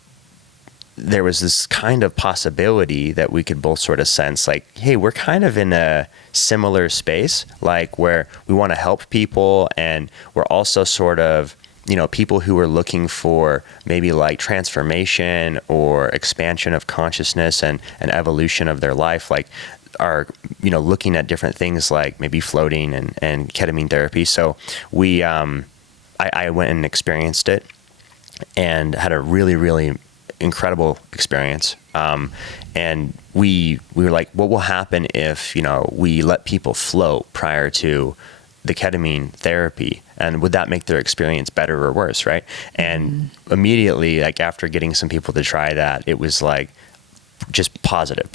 there was this kind of possibility that we could both sort of sense like, hey, we're kind of in a similar space, like where we want to help people, and we're also sort of, you know, people who are looking for maybe like transformation or expansion of consciousness and evolution of their life, like are, you know, looking at different things like maybe floating and ketamine therapy. So we, I went and experienced it and had a really, really incredible experience. And we were like, what will happen if, you know, we let people float prior to the ketamine therapy, and would that make their experience better or worse, right? And immediately, like after getting some people to try that, it was like just positive,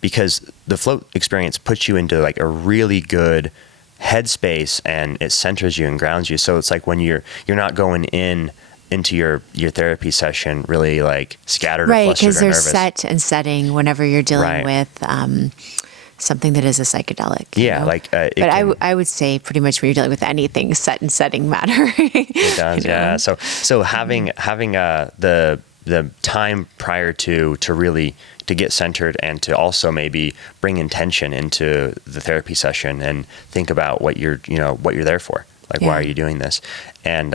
because the float experience puts you into like a really good headspace, and it centers you and grounds you. So it's like when you're not going into your therapy session really like scattered or flustered or nervous. Right, because there's set and setting whenever you're dealing with something that is a psychedelic. Yeah, like, but I would say pretty much when you're dealing with anything, set and setting matter. It does, yeah. So having the time prior to really to get centered, and to also maybe bring intention into the therapy session and think about what you're there for. Like, why are you doing this? And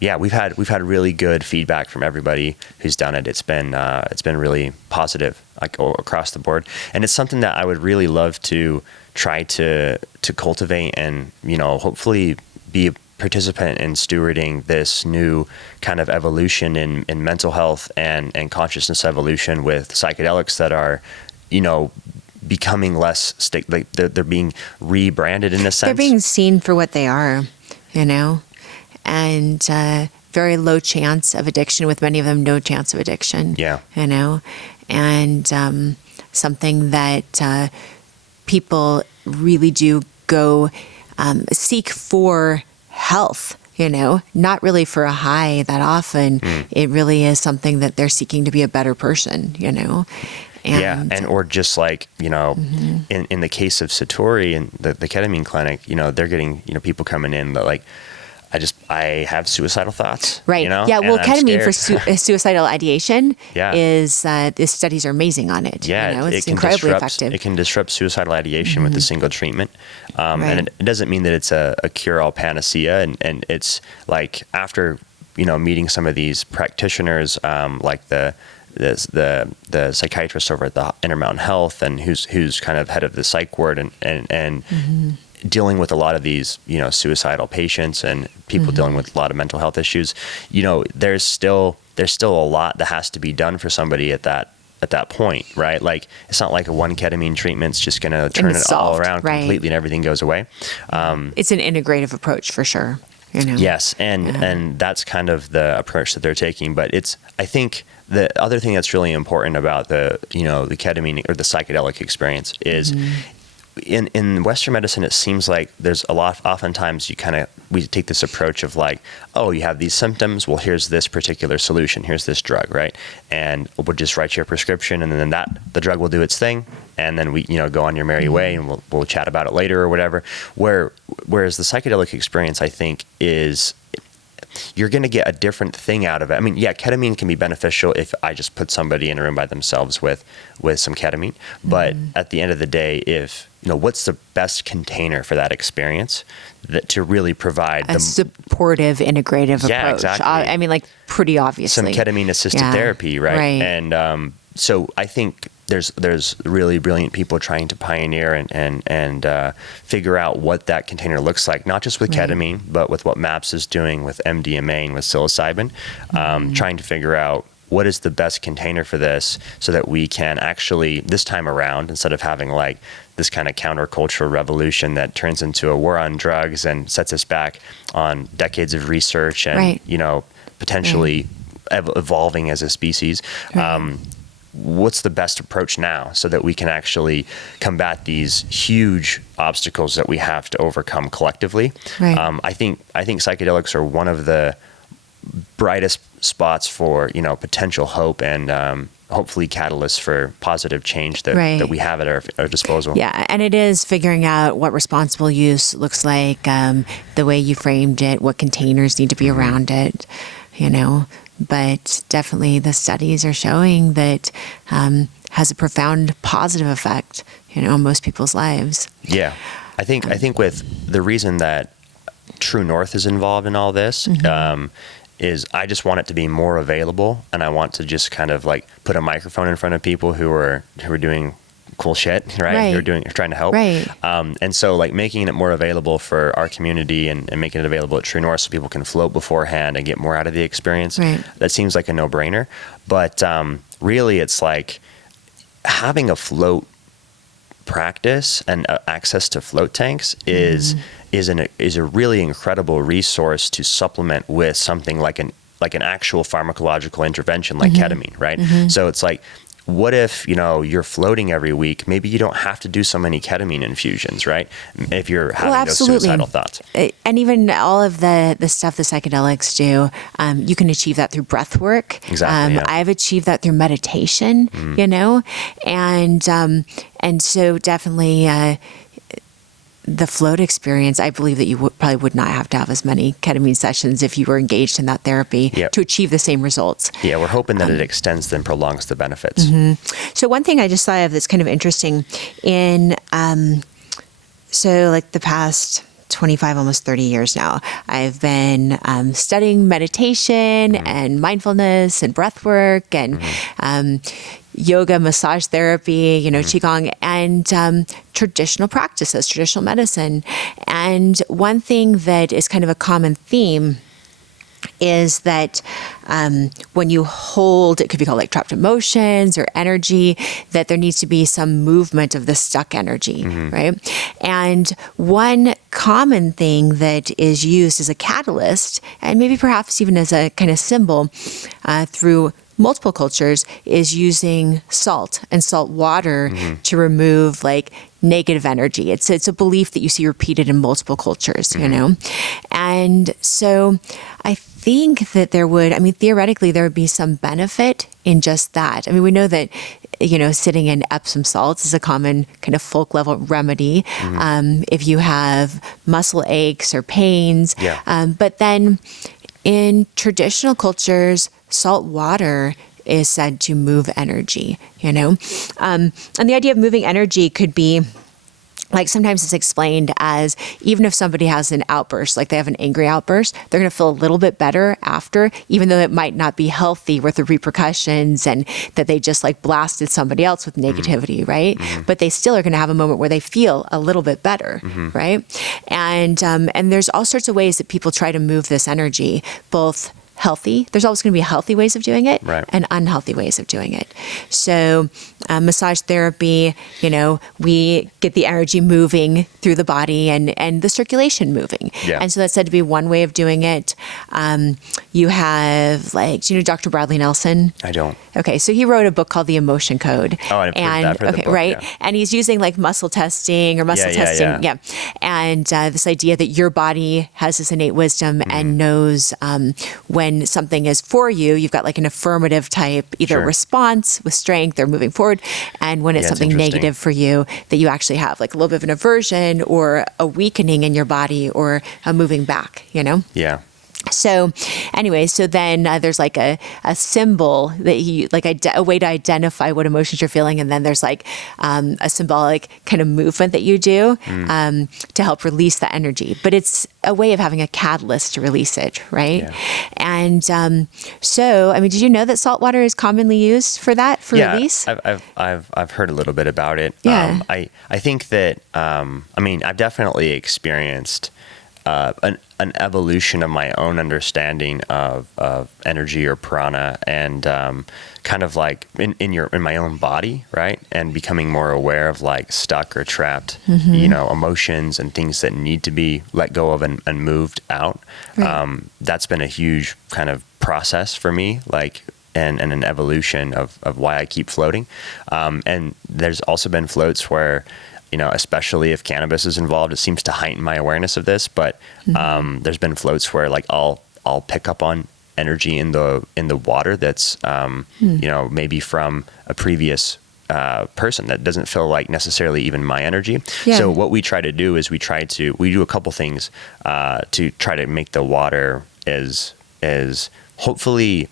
we've had really good feedback from everybody who's done it. It's been really positive, like across the board. And it's something that I would really love to try to cultivate, and hopefully be a participant in stewarding this new kind of evolution in mental health and consciousness evolution with psychedelics that are, becoming less like they're being rebranded in a sense. They're being seen for what they are, and very low chance of addiction, with many of them no chance of addiction. Yeah. And something that people really do go seek for health, not really for a high that often. It really is something that they're seeking to be a better person, And or just like, in the case of Satori and the ketamine clinic, they're getting, people coming in that like, I have suicidal thoughts. Right. Yeah. Well, ketamine for suicidal ideation is, the studies are amazing on it. Yeah. It's incredibly effective. It can disrupt suicidal ideation with a single treatment. And it doesn't mean that it's a cure-all panacea. And it's like after, meeting some of these practitioners, like the psychiatrist over at the Intermountain Health, and who's kind of head of the psych ward and dealing with a lot of these, suicidal patients and people dealing with a lot of mental health issues, there's still a lot that has to be done for somebody at that point, right? Like, it's not like a one ketamine treatment's just going to turn it all around completely and everything goes away. It's an integrative approach for sure. Yes. And that's kind of the approach that they're taking. But I think the other thing that's really important about the ketamine or the psychedelic experience is in Western medicine, it seems like there's oftentimes we take this approach of like, oh, you have these symptoms. Well, here's this particular solution. Here's this drug, right? And we'll just write you a prescription, and then the drug will do its thing. And then we, go on your merry way, and we'll chat about it later or whatever. Whereas the psychedelic experience, I think, is you're going to get a different thing out of it. I mean, ketamine can be beneficial if I just put somebody in a room by themselves with some ketamine. But at the end of the day, if what's the best container for that experience to really provide a supportive, integrative approach? Exactly. I mean, like, pretty obviously. Some ketamine-assisted therapy, right? And so I think there's really brilliant people trying to pioneer and figure out what that container looks like, not just with ketamine, but with what MAPS is doing with MDMA and with psilocybin, trying to figure out what is the best container for this, so that we can actually, this time around, instead of having like this kind of countercultural revolution that turns into a war on drugs and sets us back on decades of research and, potentially evolving as a species, what's the best approach now so that we can actually combat these huge obstacles that we have to overcome collectively? I think psychedelics are one of the brightest spots for potential hope and hopefully catalysts for positive change that we have at our disposal. Yeah, and it is figuring out what responsible use looks like, the way you framed it, what containers need to be around it, But definitely the studies are showing that has a profound positive effect, on most people's lives. Yeah, I think with the reason that True North is involved in all this, is I just want it to be more available, and I want to just kind of like put a microphone in front of people who are doing cool shit, right? Who are trying to help. And so like making it more available for our community and making it available at True North so people can float beforehand and get more out of the experience. That seems like a no-brainer. But really it's like having a float practice and access to float tanks is a really incredible resource to supplement with something like an actual pharmacological intervention like ketamine, right? So it's like what if, you're floating every week? Maybe you don't have to do so many ketamine infusions, right? If you're having those suicidal thoughts. And even all of the stuff the psychedelics do, you can achieve that through breath work. Exactly. I've achieved that through meditation, and so definitely the float experience, I believe that you probably would not have to have as many ketamine sessions if you were engaged in that therapy to achieve the same results. Yeah, we're hoping that it extends and prolongs the benefits. So one thing I just thought of that's kind of interesting in, so like the past 25, almost 30 years now, I've been studying meditation and mindfulness and breath work and yoga, massage therapy, Qigong, and traditional practices, traditional medicine. And one thing that is kind of a common theme is that when you hold, it could be called like trapped emotions or energy, that there needs to be some movement of the stuck energy, right? And one common thing that is used as a catalyst, and maybe perhaps even as a kind of symbol through multiple cultures, is using salt and salt water to remove like negative energy. It's a belief that you see repeated in multiple cultures, And so I think that theoretically there would be some benefit in just that. I mean, we know that, sitting in Epsom salts is a common kind of folk level remedy if you have muscle aches or pains. But then in traditional cultures, salt water is said to move energy, And the idea of moving energy could be, like, sometimes it's explained as, even if somebody has an outburst, like they have an angry outburst, they're going to feel a little bit better after, even though it might not be healthy with the repercussions and that they just like blasted somebody else with negativity, right? But they still are going to have a moment where they feel a little bit better, right? And there's all sorts of ways that people try to move this energy, both healthy. There's always going to be healthy ways of doing it and unhealthy ways of doing it. So massage therapy, we get the energy moving through the body and the circulation moving. And so that's said to be one way of doing it. You have do you know Dr. Bradley Nelson? I don't. Okay, so he wrote a book called The Emotion Code. Oh, I've heard the book, right? Yeah. And he's using like muscle testing or muscle testing. Yeah. And this idea that your body has this innate wisdom and knows when something is for you, you've got like an affirmative type, either response with strength or moving forward. And when it's something negative for you, that you actually have like a little bit of an aversion or a weakening in your body or a moving back, Yeah. So anyway, so then there's like a symbol that you like a way to identify what emotions you're feeling. And then there's like a symbolic kind of movement that you do to help release the energy. But it's a way of having a catalyst to release it, right? Yeah. And so, I mean, did you know that salt water is commonly used for that, for release? I've heard a little bit about it. Yeah. I think that, I've definitely experienced an evolution of my own understanding of energy or prana and kind of like in my own body, right? And becoming more aware of like stuck or trapped, emotions and things that need to be let go of and moved out. Right. That's been a huge kind of process for me, and an evolution of why I keep floating. And there's also been floats where, especially if cannabis is involved, it seems to heighten my awareness of this. But there's been floats where like I'll pick up on energy in the water that's maybe from a previous person that doesn't feel like necessarily even my energy. Yeah. So what we try to do is we do a couple things to try to make the water as hopefully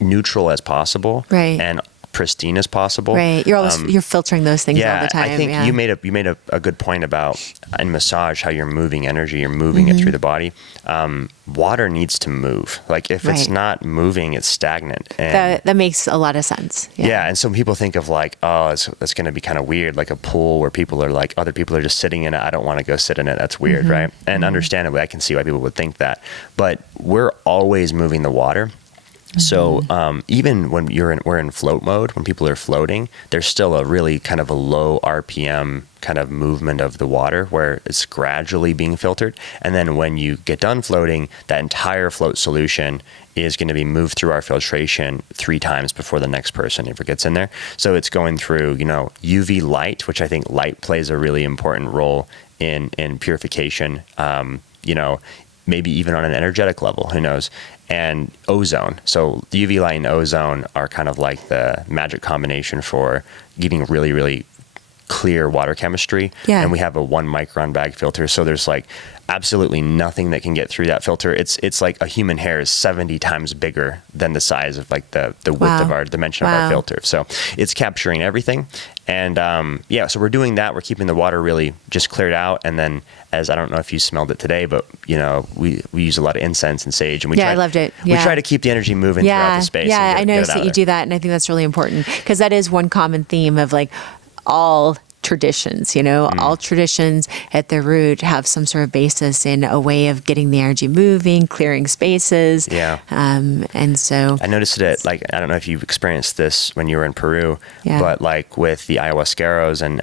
neutral as possible, right, and pristine as possible. Right. You're always you're filtering those things all the time. I think you made a good point about in massage how you're moving energy, you're moving it through the body. Water needs to move. Like if it's not moving, it's stagnant. And that makes a lot of sense. Yeah. And some people think of like, that's going to be kind of weird, like a pool where people are like, other people are just sitting in it. I don't want to go sit in it. That's weird, right? And understandably, I can see why people would think that. But we're always moving the water. So even when we're in float mode, when people are floating, there's still a really kind of a low RPM kind of movement of the water where it's gradually being filtered. And then when you get done floating, that entire float solution is going to be moved through our filtration 3 times before the next person ever gets in there. So it's going through, UV light, which I think light plays a really important role in purification, maybe even on an energetic level, who knows? And ozone. So the UV light and ozone are kind of like the magic combination for getting really, really clear water chemistry. Yeah. And we have a 1 micron bag filter. So there's like absolutely nothing that can get through that filter. It's like a human hair is 70 times bigger than the size of like the width of our dimension of our filter. So it's capturing everything. And so we're doing that. We're keeping the water really just cleared out. And then, as I don't know if you smelled it today, but we use a lot of incense and sage, and I loved it. Yeah. We try to keep the energy moving throughout the space. Yeah, I noticed that you do that, and I think that's really important because that is one common theme of like all traditions, all traditions at their root have some sort of basis in a way of getting the energy moving, clearing spaces. Yeah. And so I noticed it, like, I don't know if you've experienced this when you were in Peru, but like with the ayahuasqueros and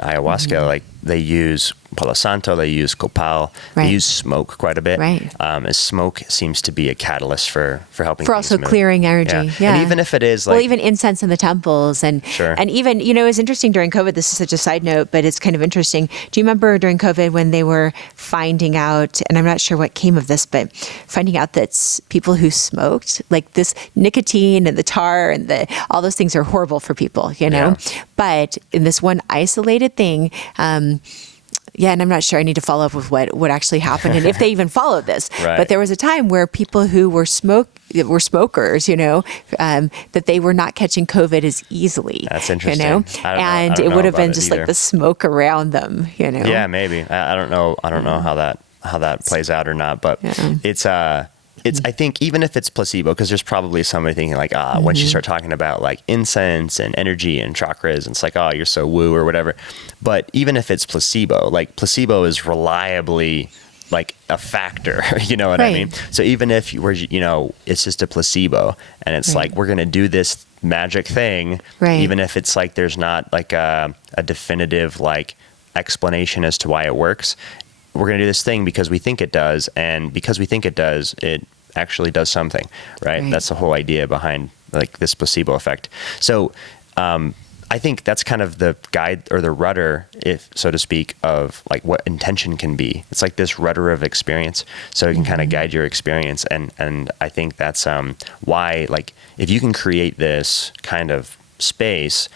ayahuasca, like they use Palo Santo, they use copal, they use smoke quite a bit. Right. As smoke seems to be a catalyst for helping for things also move. clearing energy. Yeah. And even if it is like, even incense in the temples and even, it was interesting during COVID, this is such a side note, but it's kind of interesting. Do you remember during COVID when they were finding out, and I'm not sure what came of this, but finding out that people who smoked, like this nicotine and the tar and all those things are horrible for people, But in this one isolated thing, and I'm not sure. I need to follow up with what actually happened and if they even followed this. Right. But there was a time where people who were smokers, that they were not catching COVID as easily. That's interesting. And it would have been just like the smoke around them, Yeah, maybe. I don't know. I don't know how that plays out or not. But it's I think even if it's placebo, because there's probably somebody thinking like, once you start talking about like incense and energy and chakras, and it's like, you're so woo or whatever. But even if it's placebo, like placebo is reliably like a factor, you know what I mean? So even if it's just a placebo and it's like, we're going to do this magic thing, even if it's like, there's not like a definitive like explanation as to why it works. We're going to do this thing because we think it does. And because we think it does, it actually does something, right? That's the whole idea behind like this placebo effect. So I think that's kind of the guide or the rudder, if so to speak, of like what intention can be. It's like this rudder of experience. So it can kind of guide your experience. And I think that's why, like, if you can create this kind of space,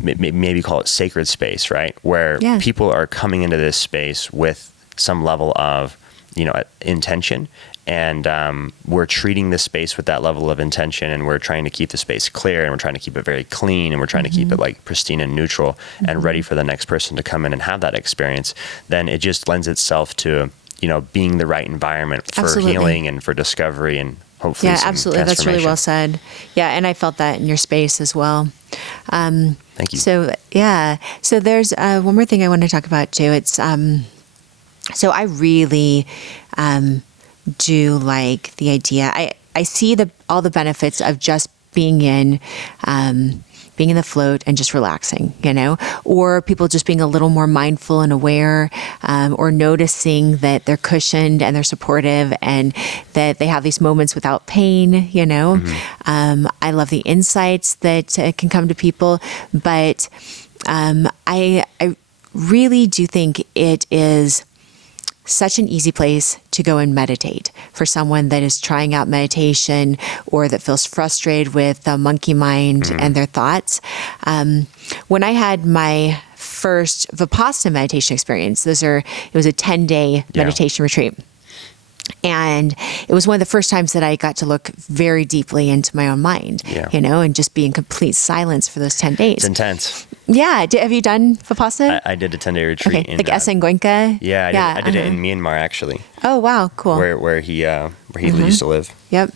maybe call it sacred space, right? Where people are coming into this space with some level of, intention. And we're treating this space with that level of intention, and we're trying to keep the space clear, and we're trying to keep it very clean, and we're trying to keep it like pristine and neutral and ready for the next person to come in and have that experience. Then it just lends itself to, being the right environment for healing and for discovery and hopefully some absolutely. That's really well said. Yeah, and I felt that in your space as well. Thank you. So so there's one more thing I want to talk about too. It's so I really do like the idea. I see all the benefits of just being in the float and just relaxing, or people just being a little more mindful and aware, or noticing that they're cushioned and they're supportive and that they have these moments without pain, I love the insights that can come to people, but I really do think it is such an easy place to go and meditate for someone that is trying out meditation or that feels frustrated with the monkey mind and their thoughts. When I had my first Vipassana meditation experience, it was a 10-day meditation retreat. And it was one of the first times that I got to look very deeply into my own mind, and just be in complete silence for those 10 days. It's intense. Yeah. Have you done Vipassana? I did a 10-day retreat. Okay. Like Esenguenka? Yeah, I did it in Myanmar, actually. Oh, wow. Cool. Where he used to live. Yep.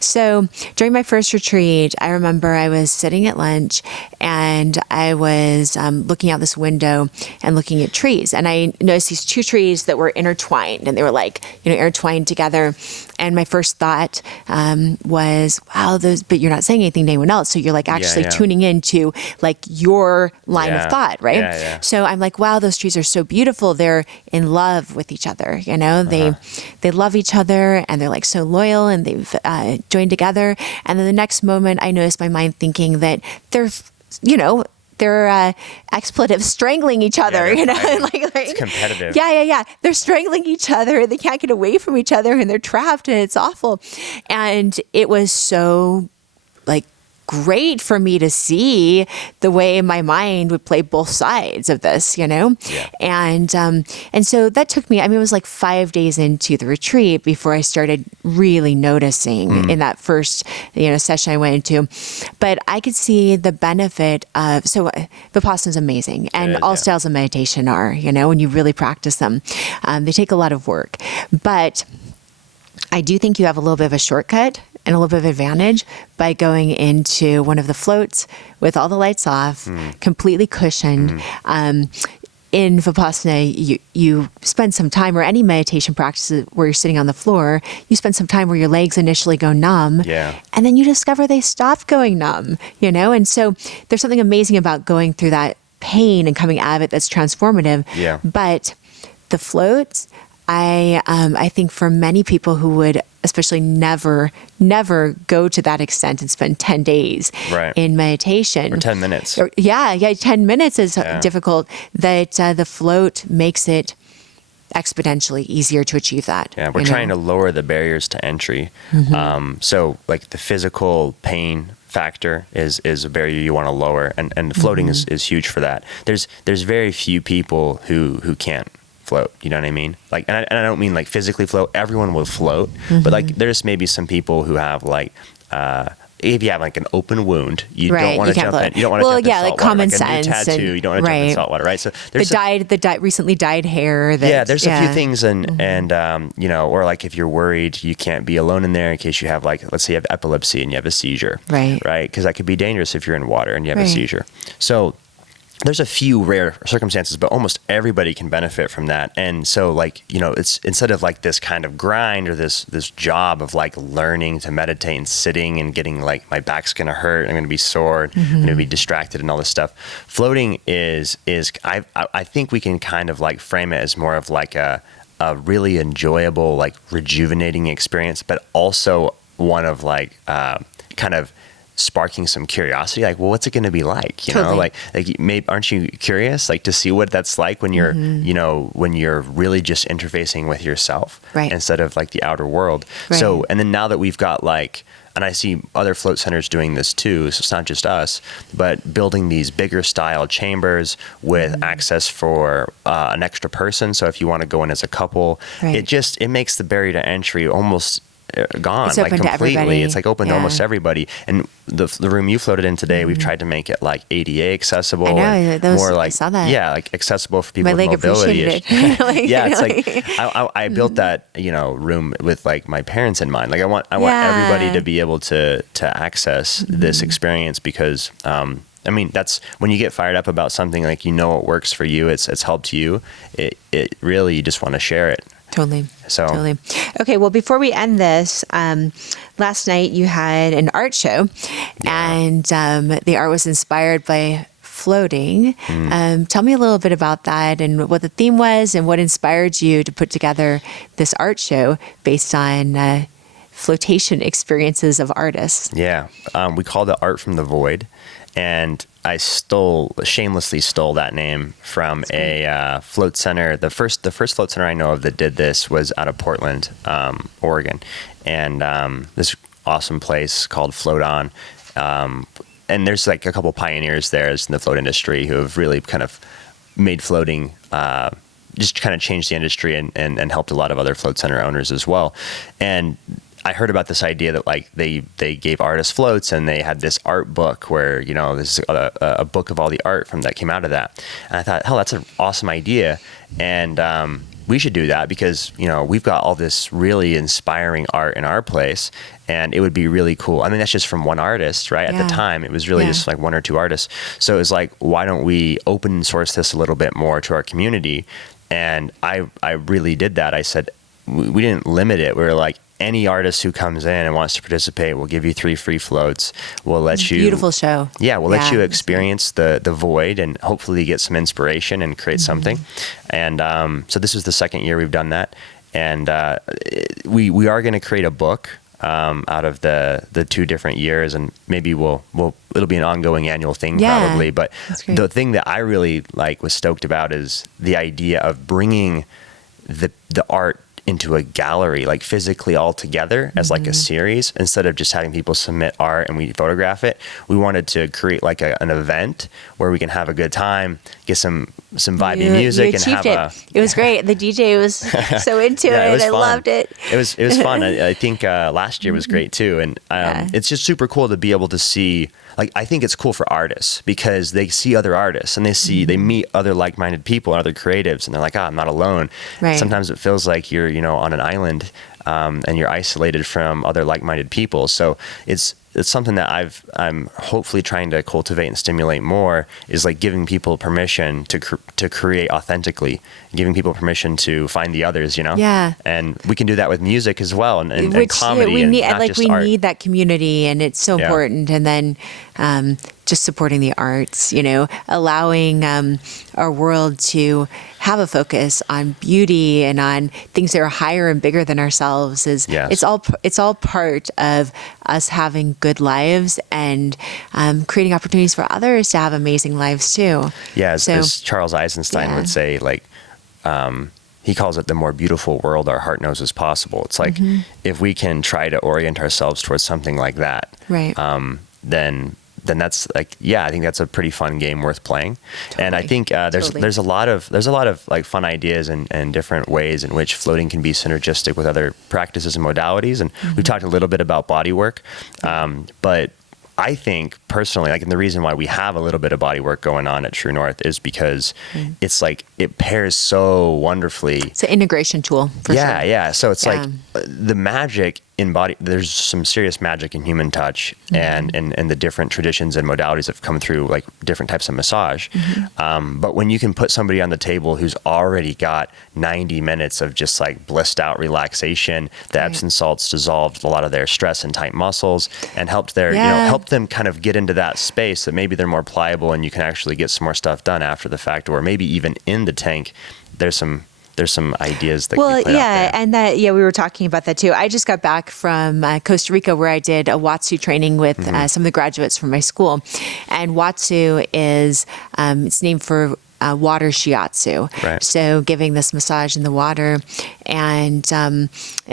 So during my first retreat, I remember I was sitting at lunch and I was looking out this window and looking at trees. And I noticed these 2 trees that were intertwined, and they were like, intertwined together. And my first thought was, wow, but you're not saying anything to anyone else. So you're like actually tuning into like your line of thought, right? Yeah. So I'm like, wow, those trees are so beautiful. They're in love with each other. You know, they love each other and they're like so loyal and they've joined together. And then the next moment I noticed my mind thinking that they're, you know, they're expletive strangling each other, you know, like it's competitive. Yeah. They're strangling each other. They can't get away from each other and they're trapped and it's awful. And it was so like great for me to see the way my mind would play both sides of this, you know? Yeah. And so that took me, I mean, it was like 5 days into the retreat before I started really noticing in that first, you know, session I went into. But I could see the benefit of, so Vipassana is amazing. And all styles of meditation are, you know, when you really practice them. They take a lot of work. But I do think you have a little bit of a shortcut and a little bit of advantage by going into one of the floats with all the lights off, completely cushioned. In Vipassana, you spend some time, or any meditation practices where you're sitting on the floor, you spend some time where your legs initially go numb, and then you discover they stop going numb, you know? And so there's something amazing about going through that pain and coming out of it that's transformative. Yeah. But the floats, I think for many people who would especially never go to that extent and spend 10 days in meditation. Or 10 minutes. 10 minutes is difficult, that the float makes it exponentially easier to achieve that. Yeah, we're trying to lower the barriers to entry. So like the physical pain factor is a barrier you want to lower, and floating is huge for that. There's very few people who can't float, you know what I mean? Like, and I don't mean like physically float. Everyone will float, but like there's maybe some people who have like if you have like an open wound, you don't want to jump in. You don't want to jump in salt like water. common like sense. A new tattoo, you don't want to jump in salt water, right? So there's the recently dyed hair. There's a few things, and you know, or like if you're worried, you can't be alone in there in case you have like, let's say you have epilepsy and you have a seizure, right? Because that could be dangerous if you're in water and you have a seizure. So there's a few rare circumstances, but almost everybody can benefit from that. And so like, you know, it's instead of like this kind of grind or this job of like learning to meditate and sitting and getting like, my back's going to hurt, I'm going to be sore, I'm going to be distracted and all this stuff. Floating is I think we can kind of like frame it as more of like a really enjoyable, like rejuvenating experience, but also one of like kind of sparking some curiosity, like, well, what's it going to be like? You know, like maybe, aren't you curious, like to see what that's like when you're, you know, when you're really just interfacing with yourself instead of like the outer world. So, and then now that we've got like, and I see other float centers doing this too, so it's not just us, but building these bigger style chambers with access for an extra person. So if you want to go in as a couple, it makes the barrier to entry almost gone, it's like open completely. It's like open to almost everybody. And the room you floated in today, we've tried to make it like ADA accessible. I know, and more like, I saw that. Yeah, like accessible for people My with leg mobility. appreciated it. Yeah, it's like I built that, you know, room with like my parents in mind. Like I want everybody to be able to access this experience, because I mean, that's when you get fired up about something, like, you know, it works for you, it's helped you. It really, you just want to share it. Totally. Okay. Well, before we end this, last night you had an art show, and the art was inspired by floating. Tell me a little bit about that and what the theme was and what inspired you to put together this art show based on flotation experiences of artists. Yeah. We called it Art from the Void. And I shamelessly stole that name from a float center. The first float center I know of that did this was out of Portland, Oregon, and this awesome place called Float On. And there's like a couple pioneers there in the float industry who have really kind of made floating, just kind of changed the industry and helped a lot of other float center owners as well. And I heard about this idea that like they gave artists floats, and they had this art book where, you know, this is a book of all the art that came out of that. And I thought, hell, that's an awesome idea. And we should do that, because, you know, we've got all this really inspiring art in our place, and it would be really cool. I mean, that's just from one artist, right? At the time, it was really just like one or two artists. So it was like, why don't we open source this a little bit more to our community? And I really did that. I said, we didn't limit it. We were like, any artist who comes in and wants to participate, we'll give you 3 free floats. We'll let you beautiful show. Yeah, we'll let you experience the void and hopefully get some inspiration and create something. And so this is the second year we've done that, and we are going to create a book out of the 2 different years, and maybe it'll be an ongoing annual thing probably. But the thing that I really was stoked about is the idea of bringing the art into a gallery, like physically all together as like a series, instead of just having people submit art and we photograph it. We wanted to create like an event where we can have a good time, get some vibey music, and have it was great. The DJ was so into it. Was I fun. loved it. It was fun. I think last year was great too, and it's just super cool to be able to see. Like, I think it's cool for artists because they see other artists and they meet other like-minded people and other creatives, and they're like, I'm not alone. Right. Sometimes it feels like you're, on an island, and you're isolated from other like-minded people. So it's something that I'm hopefully trying to cultivate and stimulate more, is like giving people permission to create authentically, giving people permission to find the others, Yeah. And we can do that with music as well, and comedy. We and need, not just art. need that community, and it's so important. And then just supporting the arts, allowing our world to have a focus on beauty and on things that are higher and bigger than ourselves it's all part of us having good lives and creating opportunities for others to have amazing lives too. Yeah, as Charles Eisenstein would say, he calls it the more beautiful world our heart knows is possible. It's like if we can try to orient ourselves towards something like that, right? Then that's I think that's a pretty fun game worth playing. Totally. And I think there's a lot of like fun ideas and different ways in which floating can be synergistic with other practices and modalities. And we've talked a little bit about body work, but I think personally, and the reason why we have a little bit of body work going on at True North is because it's like it pairs so wonderfully. It's an integration tool for sure. Yeah. So it's like the magic in body, there's some serious magic in human touch and the different traditions and modalities that have come through, like different types of massage. But when you can put somebody on the table who's already got 90 minutes of just like blissed out relaxation, the Epsom salts dissolved a lot of their stress and tight muscles and helped helped them kind of get into that space that maybe they're more pliable and you can actually get some more stuff done after the fact, or maybe even in the tank, there's some ideas that can be played out there. And that we were talking about that too. I just got back from Costa Rica, where I did a Watsu training with some of the graduates from my school. And Watsu is it's named for water shiatsu. Right. So giving this massage in the water. And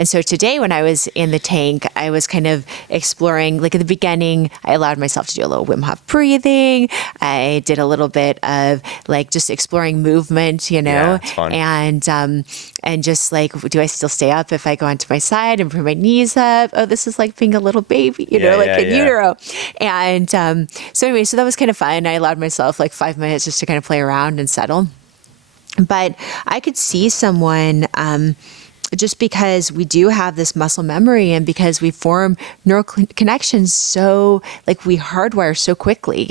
so today when I was in the tank, I was kind of exploring, like at the beginning, I allowed myself to do a little Wim Hof breathing. I did a little bit of like just exploring movement, Yeah, it's fun. And just like, do I still stay up if I go onto my side and bring my knees up? Oh, this is like being a little baby, in utero. And so anyway, so that was kind of fun. I allowed myself like 5 minutes just to kind of play around and settle. But I could see someone, just because we do have this muscle memory and because we form neural connections so, like we hardwire so quickly,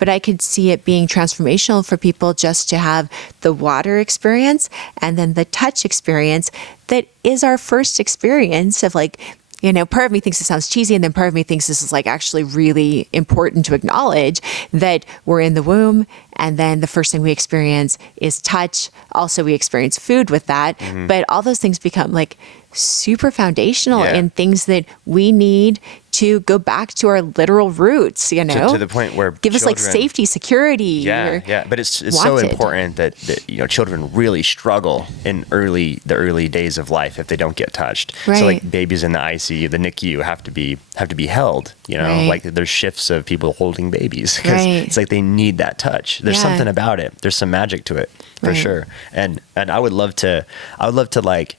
but I could see it being transformational for people just to have the water experience and then the touch experience that is our first experience of like, part of me thinks it sounds cheesy, and then part of me thinks this is like actually really important to acknowledge that we're in the womb, and then the first thing we experience is touch. Also, we experience food with that, but all those things become like super foundational in things that we need to go back to our literal roots, to the point where give us like safety, security. But it's so important that children really struggle in the early days of life if they don't get touched. Right. So like babies in the ICU, the NICU have to be held. Like there's shifts of people holding babies because it's like they need that touch. There's something about it. There's some magic to it for sure. And I would love to like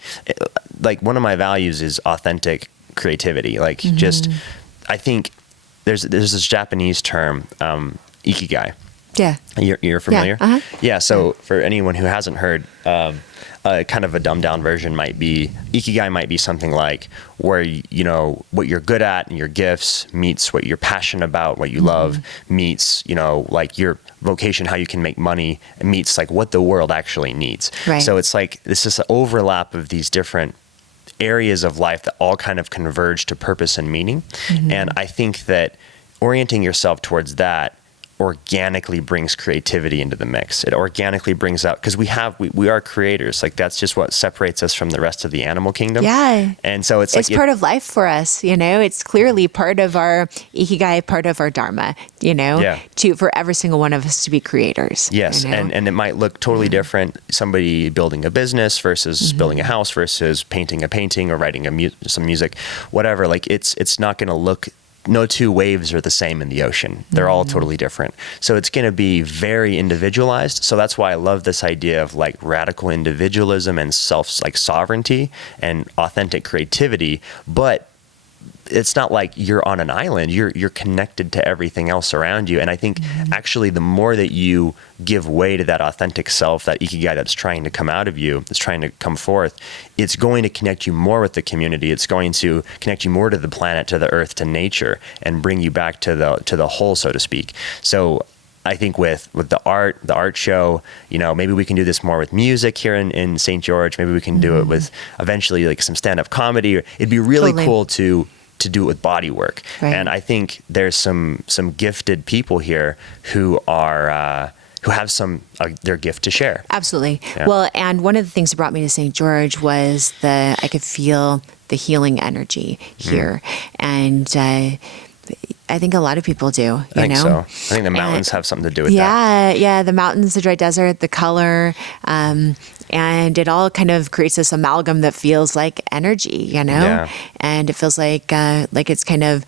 one of my values is authentic creativity. Like just, I think there's this Japanese term, ikigai. Yeah. You're familiar? Yeah. Yeah. So for anyone who hasn't heard, kind of a dumbed down version might be, ikigai might be something like where, what you're good at and your gifts meets what you're passionate about, what you love meets, like your vocation, how you can make money, meets like what the world actually needs. Right. So it's like, this is an overlap of these different areas of life that all kind of converge to purpose and meaning. And I think that orienting yourself towards that organically brings creativity into the mix. It organically brings out, because we are creators. Like, that's just what separates us from the rest of the animal kingdom. Yeah. And so it's part of life for us, it's clearly part of our ikigai, part of our dharma, for every single one of us to be creators. Yes. And it might look totally different. Somebody building a business versus building a house versus painting a painting or writing some music, whatever. Like, it's not going to look, no two waves are the same in the ocean. They're all totally different. So it's going to be very individualized. So that's why I love this idea of like radical individualism and sovereignty and authentic creativity. But it's not like you're on an island. You're connected to everything else around you. And I think actually the more that you give way to that authentic self, that ikigai that's trying to come out of you, that's trying to come forth, it's going to connect you more with the community. It's going to connect you more to the planet, to the earth, to nature, and bring you back to the whole, so to speak. So I think with the art show, maybe we can do this more with music here in St. George. Maybe we can do it with eventually like some stand-up comedy. It'd be really cool to do it with body work. Right. And I think there's some gifted people here who are who have their gift to share. Absolutely. Yeah. Well, and one of the things that brought me to St. George was I could feel the healing energy here. And I think a lot of people do. I think so. I think the mountains have something to do with that. Yeah, the mountains, the dry desert, the color, and it all kind of creates this amalgam that feels like energy, Yeah. And it feels like it's kind of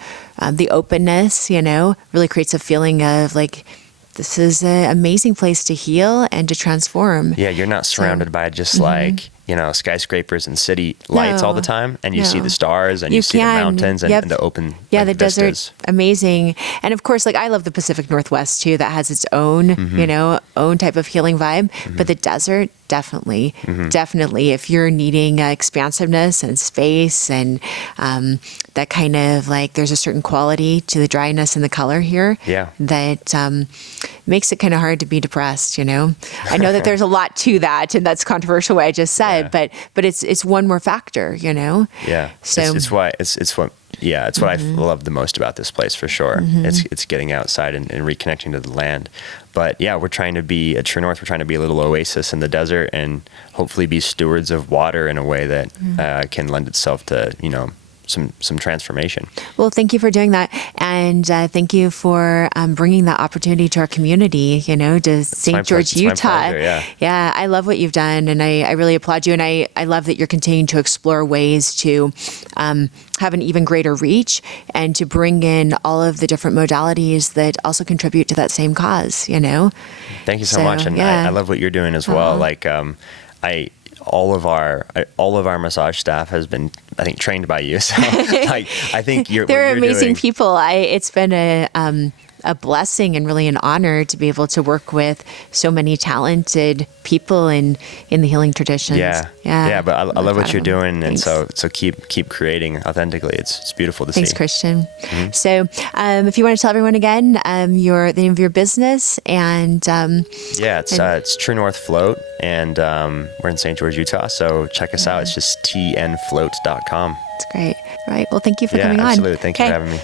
the openness, really creates a feeling of like, this is an amazing place to heal and to transform. Yeah, you're not surrounded by just like, skyscrapers and city lights all the time. And you see the stars and you see the mountains and the open the vistas. Desert, amazing. And of course, like I love the Pacific Northwest too, that has its own, own type of healing vibe. But the desert, definitely. If you're needing expansiveness and space and that kind of like, there's a certain quality to the dryness and the color here that makes it kind of hard to be depressed, I know that there's a lot to that, and that's controversial what I just said, but it's one more factor, Yeah. So it's what I love the most about this place, for sure. It's getting outside and reconnecting to the land. But yeah, we're trying to be at True North. We're trying to be a little oasis in the desert and hopefully be stewards of water in a way that can lend itself to, some transformation. Well, thank you for doing that. And thank you for bringing that opportunity to our community, to St. George, Utah. Pleasure, yeah, I love what you've done. And I really applaud you. And I love that you're continuing to explore ways to have an even greater reach and to bring in all of the different modalities that also contribute to that same cause, Thank you so much. And I love what you're doing as well. Like, all of our massage staff has been, I think, trained by you. So I think they're amazing people. It's been a blessing and really an honor to be able to work with so many talented people in the healing traditions. Yeah. But I love what you're doing, and so keep creating authentically. It's beautiful to see. Thanks, Christian. So, if you want to tell everyone again, the name of your business and it's True North Float, and we're in St. George, Utah. So check us out. It's just tnfloat.com. That's great. All right. Well, thank you for coming on. Absolutely. Thank you for having me.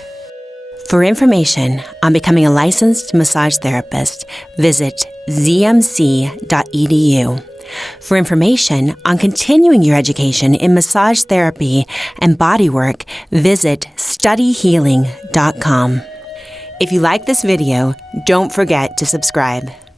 For information on becoming a licensed massage therapist, visit zmc.edu. For information on continuing your education in massage therapy and bodywork, visit studyhealing.com. If you like this video, don't forget to subscribe.